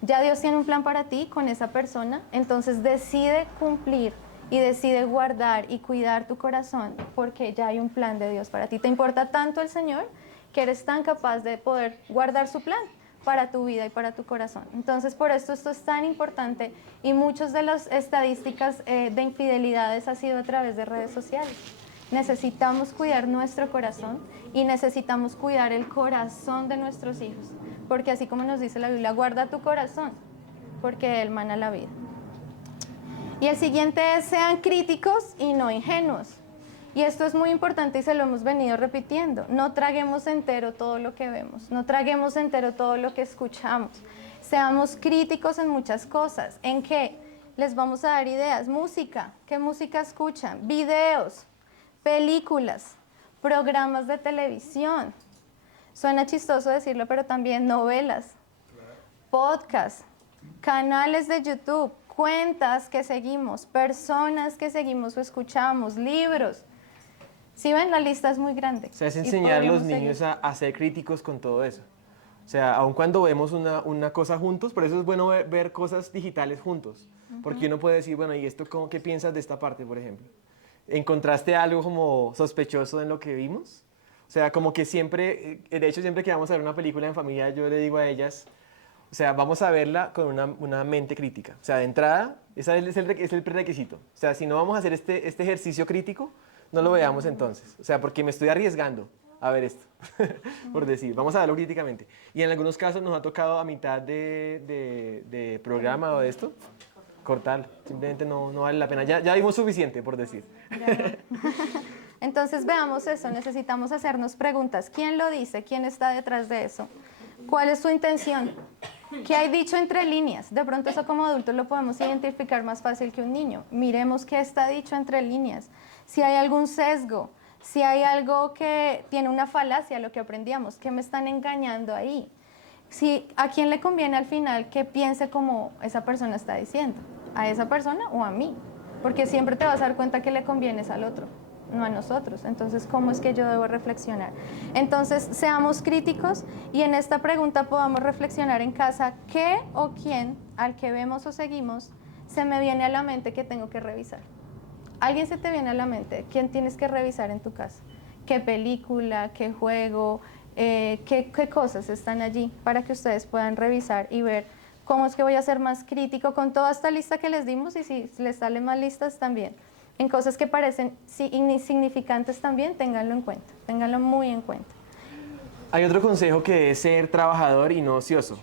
Ya Dios tiene un plan para ti con esa persona, entonces decide cumplir y decide guardar y cuidar tu corazón porque ya hay un plan de Dios para ti. Te importa tanto el Señor que eres tan capaz de poder guardar su plan para tu vida y para tu corazón. Entonces, por esto es tan importante y muchas de las estadísticas de infidelidades ha sido a través de redes sociales. Necesitamos cuidar nuestro corazón y necesitamos cuidar el corazón de nuestros hijos, porque así como nos dice la Biblia, guarda tu corazón, porque él mana la vida. Y el siguiente es, sean críticos y no ingenuos. Y esto es muy importante y se lo hemos venido repitiendo. No traguemos entero todo lo que vemos, no traguemos entero todo lo que escuchamos. Seamos críticos en muchas cosas. ¿En qué? Les vamos a dar ideas. Música, ¿qué música escuchan? Videos, películas, programas de televisión. Suena chistoso decirlo, pero también novelas, podcasts, canales de YouTube, cuentas que seguimos, personas que seguimos o escuchamos, libros. Si ven, la lista es muy grande. O sea, es enseñar a los niños a ser críticos con todo eso. O sea, aun cuando vemos una cosa juntos, por eso es bueno ver cosas digitales juntos. Porque uno puede decir, bueno, ¿y esto qué piensas de esta parte, por ejemplo? ¿Encontraste algo como sospechoso en lo que vimos? O sea, como que siempre, de hecho, siempre que vamos a ver una película en familia, yo le digo a ellas, o sea, vamos a verla con una mente crítica. O sea, de entrada, ese es el prerequisito. O sea, si no vamos a hacer este ejercicio crítico, no lo veamos entonces. O sea, porque me estoy arriesgando a ver esto, por decir. Vamos a verlo críticamente. Y en algunos casos nos ha tocado a mitad de programa o de esto, cortar. Simplemente no vale la pena. Ya vimos suficiente, por decir. Entonces veamos eso. Necesitamos hacernos preguntas. ¿Quién lo dice? ¿Quién está detrás de eso? ¿Cuál es su intención? ¿Qué hay dicho entre líneas? De pronto eso como adultos lo podemos identificar más fácil que un niño. Miremos qué está dicho entre líneas. Si hay algún sesgo, si hay algo que tiene una falacia, lo que aprendíamos, que me están engañando ahí. Si, ¿a quién le conviene al final que piense como esa persona está diciendo? ¿A esa persona o a mí? Porque siempre te vas a dar cuenta que le convienes al otro, no a nosotros. Entonces, ¿cómo es que yo debo reflexionar? Entonces, seamos críticos y en esta pregunta podamos reflexionar en casa qué o quién al que vemos o seguimos se me viene a la mente que tengo que revisar. ¿Alguien se te viene a la mente? ¿Quién tienes que revisar en tu casa? ¿Qué película, qué juego, qué cosas están allí para que ustedes puedan revisar y ver cómo es que voy a ser más crítico con toda esta lista que les dimos y si les salen más listas también? En cosas que parecen insignificantes también, ténganlo en cuenta, ténganlo muy en cuenta. Hay otro consejo que es ser trabajador y no ocioso.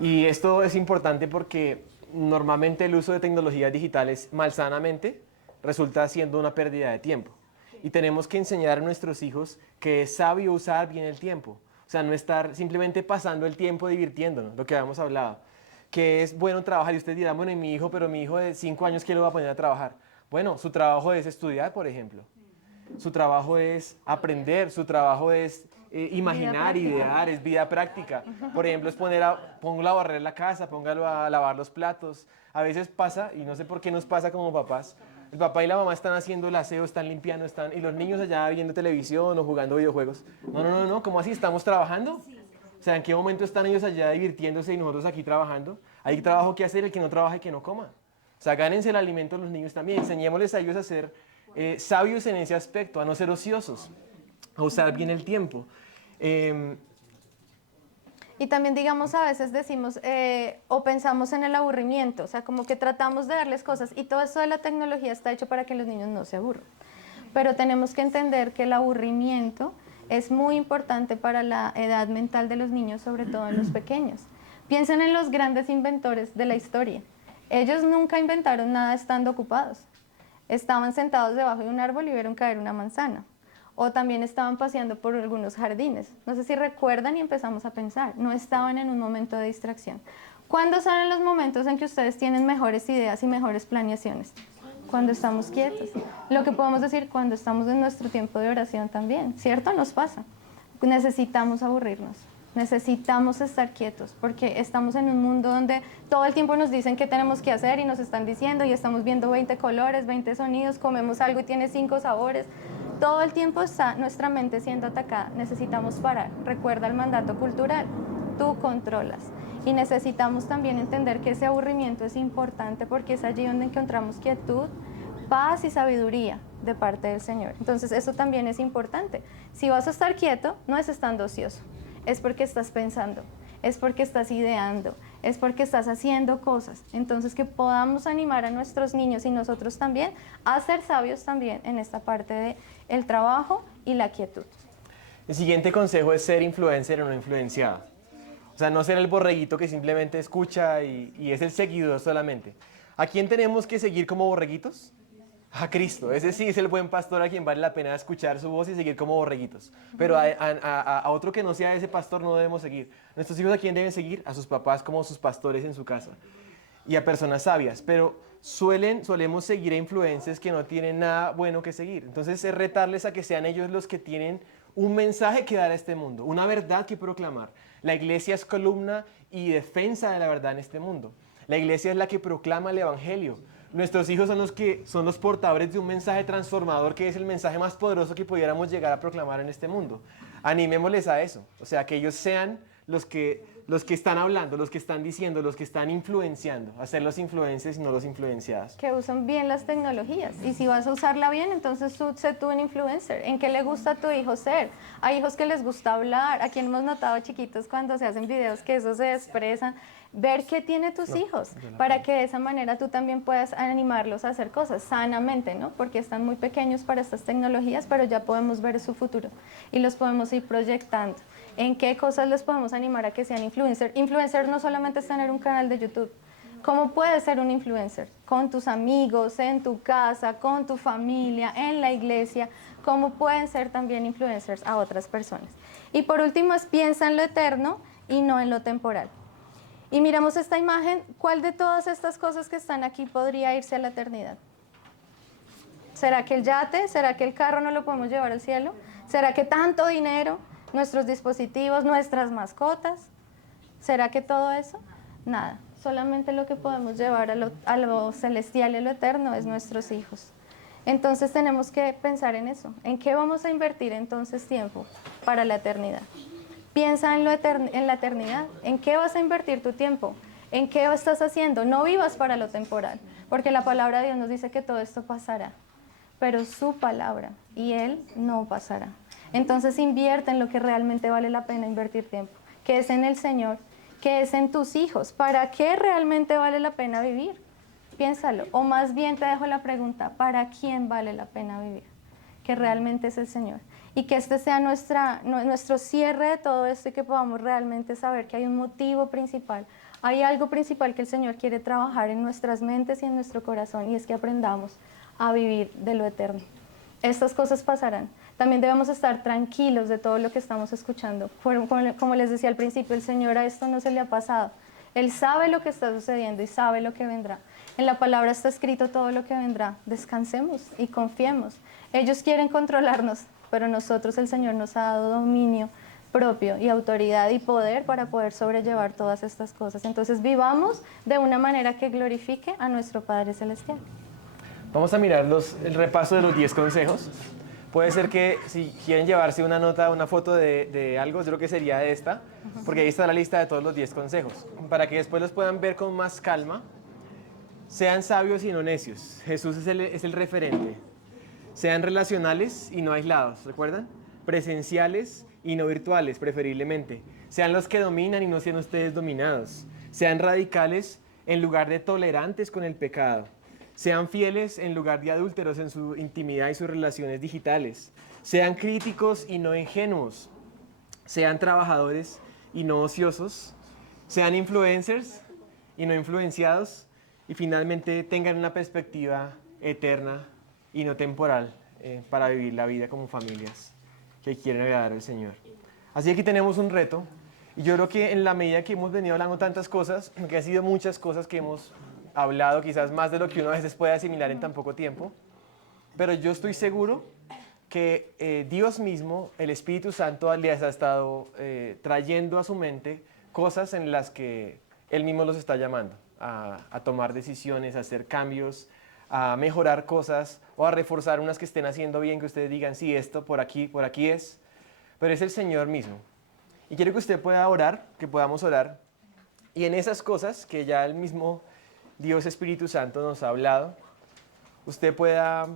Y esto es importante porque normalmente el uso de tecnologías digitales malsanamente resulta siendo una pérdida de tiempo. Y tenemos que enseñar a nuestros hijos que es sabio usar bien el tiempo. O sea, no estar simplemente pasando el tiempo divirtiéndonos, lo que habíamos hablado. Que es bueno trabajar y usted dirá, bueno, ¿y mi hijo? Pero mi hijo de 5 años, ¿qué lo va a poner a trabajar? Bueno, su trabajo es estudiar, por ejemplo. Su trabajo es aprender, su trabajo es imaginar, idear, es vida práctica. Por ejemplo, es póngalo a barrer la casa, póngalo a lavar los platos. A veces pasa, y no sé por qué nos pasa como papás, el papá y la mamá están haciendo el aseo, están limpiando, y los niños allá viendo televisión o jugando videojuegos. No, ¿cómo así? ¿Estamos trabajando? O sea, ¿en qué momento están ellos allá divirtiéndose y nosotros aquí trabajando? Hay trabajo que hacer, el que no trabaja y que no coma. O sea, gánense el alimento los niños también. Enseñémosles a ellos a ser sabios en ese aspecto, a no ser ociosos, a usar bien el tiempo. Y también, digamos, a veces decimos o pensamos en el aburrimiento, o sea, como que tratamos de darles cosas y todo esto de la tecnología está hecho para que los niños no se aburran. Pero tenemos que entender que el aburrimiento es muy importante para la edad mental de los niños, sobre todo en los pequeños. Piensen en los grandes inventores de la historia. Ellos nunca inventaron nada estando ocupados. Estaban sentados debajo de un árbol y vieron caer una manzana. O también estaban paseando por algunos jardines. No sé si recuerdan y empezamos a pensar. No estaban en un momento de distracción. ¿Cuándo son los momentos en que ustedes tienen mejores ideas y mejores planeaciones? Cuando estamos quietos. Lo que podemos decir cuando estamos en nuestro tiempo de oración también. ¿Cierto? Nos pasa. Necesitamos aburrirnos. Necesitamos estar quietos porque estamos en un mundo donde todo el tiempo nos dicen qué tenemos que hacer y nos están diciendo y estamos viendo 20 colores, 20 sonidos, comemos algo y tiene 5 sabores. Todo el tiempo está nuestra mente siendo atacada. Necesitamos parar. Recuerda el mandato cultural. Tú controlas. Y necesitamos también entender que ese aburrimiento es importante porque es allí donde encontramos quietud, paz y sabiduría de parte del Señor. Entonces eso también es importante. Si vas a estar quieto, no es estando ocioso. Es porque estás pensando, es porque estás ideando, es porque estás haciendo cosas. Entonces que podamos animar a nuestros niños y nosotros también a ser sabios también en esta parte del trabajo y la quietud. El siguiente consejo es ser influencer o no influenciado. O sea, no ser el borreguito que simplemente escucha y es el seguidor solamente. ¿A quién tenemos que seguir como borreguitos? A Cristo. Ese sí es el buen pastor a quien vale la pena escuchar su voz y seguir como borreguitos. Pero a otro que no sea ese pastor no debemos seguir. Nuestros hijos, ¿a quién deben seguir? A sus papás como sus pastores en su casa. Y a personas sabias. Pero solemos seguir a influencers que no tienen nada bueno que seguir. Entonces es retarles a que sean ellos los que tienen un mensaje que dar a este mundo, una verdad que proclamar. La iglesia es columna y defensa de la verdad en este mundo. La iglesia es la que proclama el evangelio. Nuestros hijos son los portadores de un mensaje transformador que es el mensaje más poderoso que pudiéramos llegar a proclamar en este mundo. Animémosles a eso, o sea, que ellos sean los que están hablando, los que están diciendo, los que están influenciando, a ser los influencers y no los influenciados. Que usan bien las tecnologías y si vas a usarla bien, entonces sé tú un influencer. ¿En qué le gusta a tu hijo ser? Hay hijos que les gusta hablar, a quien hemos notado chiquitos cuando se hacen videos que eso se expresan. Ver qué tiene tus hijos para que de esa manera tú también puedas animarlos a hacer cosas sanamente, ¿no? Porque están muy pequeños para estas tecnologías, pero ya podemos ver su futuro y los podemos ir proyectando. ¿En qué cosas les podemos animar a que sean influencers? Influencer no solamente es tener un canal de YouTube. ¿Cómo puedes ser un influencer? Con tus amigos, en tu casa, con tu familia, en la iglesia. ¿Cómo pueden ser también influencers a otras personas? Y por último es piensa en lo eterno y no en lo temporal. Y miramos esta imagen, ¿cuál de todas estas cosas que están aquí podría irse a la eternidad? ¿Será que el yate? ¿Será que el carro no lo podemos llevar al cielo? ¿Será que tanto dinero? ¿Nuestros dispositivos? ¿Nuestras mascotas? ¿Será que todo eso? Nada, solamente lo que podemos llevar a lo celestial y a lo eterno es nuestros hijos. Entonces tenemos que pensar en eso, ¿en qué vamos a invertir entonces tiempo para la eternidad? Piensa en la eternidad. ¿En qué vas a invertir tu tiempo? ¿En qué estás haciendo? No vivas para lo temporal, porque la palabra de Dios nos dice que todo esto pasará, pero su palabra y Él no pasará. Entonces invierte en lo que realmente vale la pena invertir tiempo, que es en el Señor, que es en tus hijos. ¿Para qué realmente vale la pena vivir? Piénsalo. O más bien te dejo la pregunta, ¿para quién vale la pena vivir? que realmente es el Señor. Y que este sea nuestro cierre de todo esto y que podamos realmente saber que hay un motivo principal. Hay algo principal que el Señor quiere trabajar en nuestras mentes y en nuestro corazón, y es que aprendamos a vivir de lo eterno. Estas cosas pasarán. También debemos estar tranquilos de todo lo que estamos escuchando. Como les decía al principio, el Señor a esto no se le ha pasado. Él sabe lo que está sucediendo y sabe lo que vendrá. En la palabra está escrito todo lo que vendrá. Descansemos y confiemos. Ellos quieren controlarnos, pero nosotros, el Señor nos ha dado dominio propio y autoridad y poder para poder sobrellevar todas estas cosas. Entonces vivamos de una manera que glorifique a nuestro Padre Celestial. Vamos a mirar el repaso de los 10 consejos. Puede ser que si quieren llevarse una nota, una foto de algo, yo creo que sería esta, porque ahí está la lista de todos los 10 consejos, para que después los puedan ver con más calma. Sean sabios y no necios. Jesús es el referente. Sean relacionales y no aislados, ¿recuerdan? Presenciales y no virtuales, preferiblemente. Sean los que dominan y no sean ustedes dominados. Sean radicales en lugar de tolerantes con el pecado. Sean fieles en lugar de adúlteros en su intimidad y sus relaciones digitales. Sean críticos y no ingenuos. Sean trabajadores y no ociosos. Sean influencers y no influenciados. Y finalmente tengan una perspectiva eterna y no temporal para vivir la vida como familias que quieren agradar al Señor. Así que aquí tenemos un reto. Y yo creo que en la medida que hemos venido hablando tantas cosas, que ha sido muchas cosas que hemos hablado, quizás más de lo que uno a veces puede asimilar en tan poco tiempo, pero yo estoy seguro que Dios mismo, el Espíritu Santo, les ha estado trayendo a su mente cosas en las que Él mismo los está llamando a tomar decisiones, a hacer cambios, a mejorar cosas o a reforzar unas que estén haciendo bien, que ustedes digan, sí, esto por aquí es, pero es el Señor mismo. Y quiero que usted pueda orar, que podamos orar, y en esas cosas que ya el mismo Dios Espíritu Santo nos ha hablado, usted pueda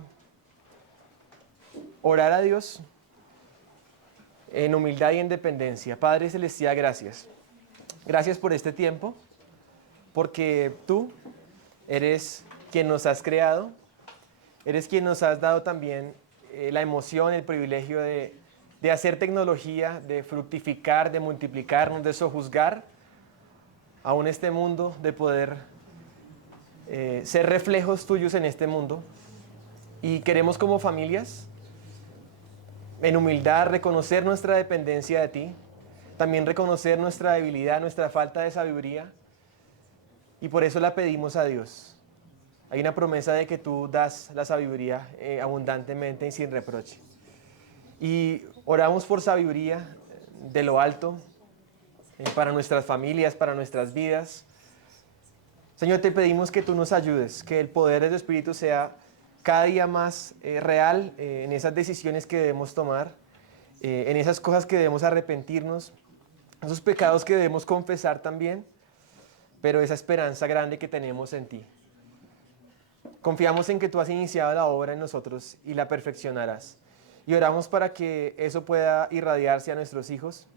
orar a Dios en humildad y en dependencia. Padre Celestial, gracias. Gracias por este tiempo, porque tú eres quien nos has creado, eres quien nos has dado también la emoción, el privilegio de hacer tecnología, de fructificar, de multiplicarnos, de sojuzgar aún este mundo, de poder ser reflejos tuyos en este mundo. Y queremos como familias, en humildad, reconocer nuestra dependencia de ti, también reconocer nuestra debilidad, nuestra falta de sabiduría, y por eso la pedimos a Dios. Hay una promesa de que tú das la sabiduría abundantemente y sin reproche. Y oramos por sabiduría de lo alto, para nuestras familias, para nuestras vidas. Señor, te pedimos que tú nos ayudes, que el poder de tu Espíritu sea cada día más real en esas decisiones que debemos tomar, en esas cosas que debemos arrepentirnos, esos pecados que debemos confesar también, pero esa esperanza grande que tenemos en ti. Confiamos en que tú has iniciado la obra en nosotros y la perfeccionarás. Y oramos para que eso pueda irradiarse a nuestros hijos,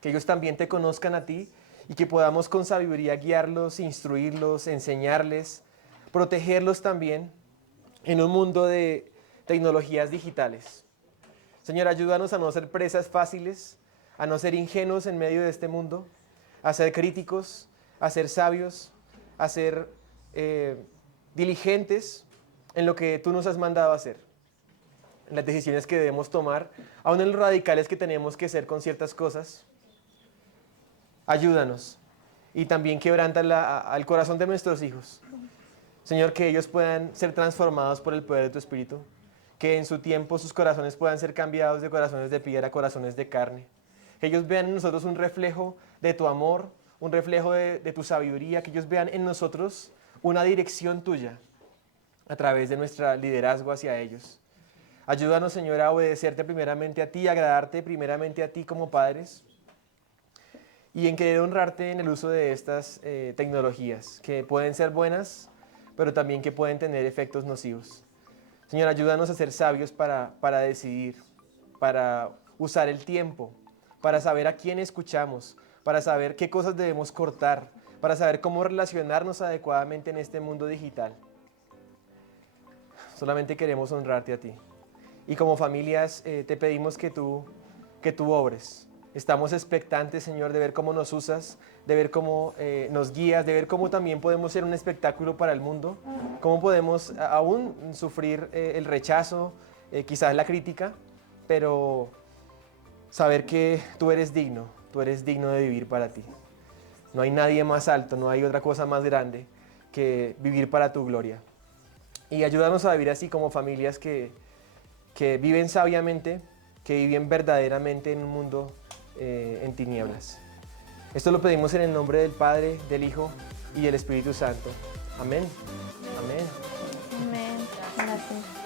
que ellos también te conozcan a ti y que podamos con sabiduría guiarlos, instruirlos, enseñarles, protegerlos también en un mundo de tecnologías digitales. Señor, ayúdanos a no ser presas fáciles, a no ser ingenuos en medio de este mundo, a ser críticos, a ser sabios, a ser diligentes en lo que tú nos has mandado a hacer, en las decisiones que debemos tomar, aun en los radicales que tenemos que ser con ciertas cosas. Ayúdanos y también quebranta al corazón de nuestros hijos. Señor, que ellos puedan ser transformados por el poder de tu Espíritu, que en su tiempo sus corazones puedan ser cambiados de corazones de piedra a corazones de carne, que ellos vean en nosotros un reflejo de tu amor, un reflejo de tu sabiduría, que ellos vean en nosotros una dirección tuya a través de nuestro liderazgo hacia ellos. Ayúdanos, Señor, a obedecerte primeramente a ti, a agradarte primeramente a ti como padres y en querer honrarte en el uso de estas tecnologías, que pueden ser buenas, pero también que pueden tener efectos nocivos. Señor, ayúdanos a ser sabios para decidir, para usar el tiempo, para saber a quién escuchamos, para saber qué cosas debemos cortar, para saber cómo relacionarnos adecuadamente en este mundo digital. Solamente queremos honrarte a ti Y como familias te pedimos que tú obres. Estamos expectantes, Señor, de ver cómo nos usas, de ver cómo nos guías, de ver cómo también podemos ser un espectáculo para el mundo, cómo podemos aún sufrir el rechazo, quizás la crítica, pero saber que tú eres digno de vivir para ti. No hay nadie más alto, no hay otra cosa más grande que vivir para tu gloria. Y ayúdanos a vivir así como familias que viven sabiamente, que viven verdaderamente en un mundo en tinieblas. Esto lo pedimos en el nombre del Padre, del Hijo y del Espíritu Santo. Amén. Amén. Amén. Gracias.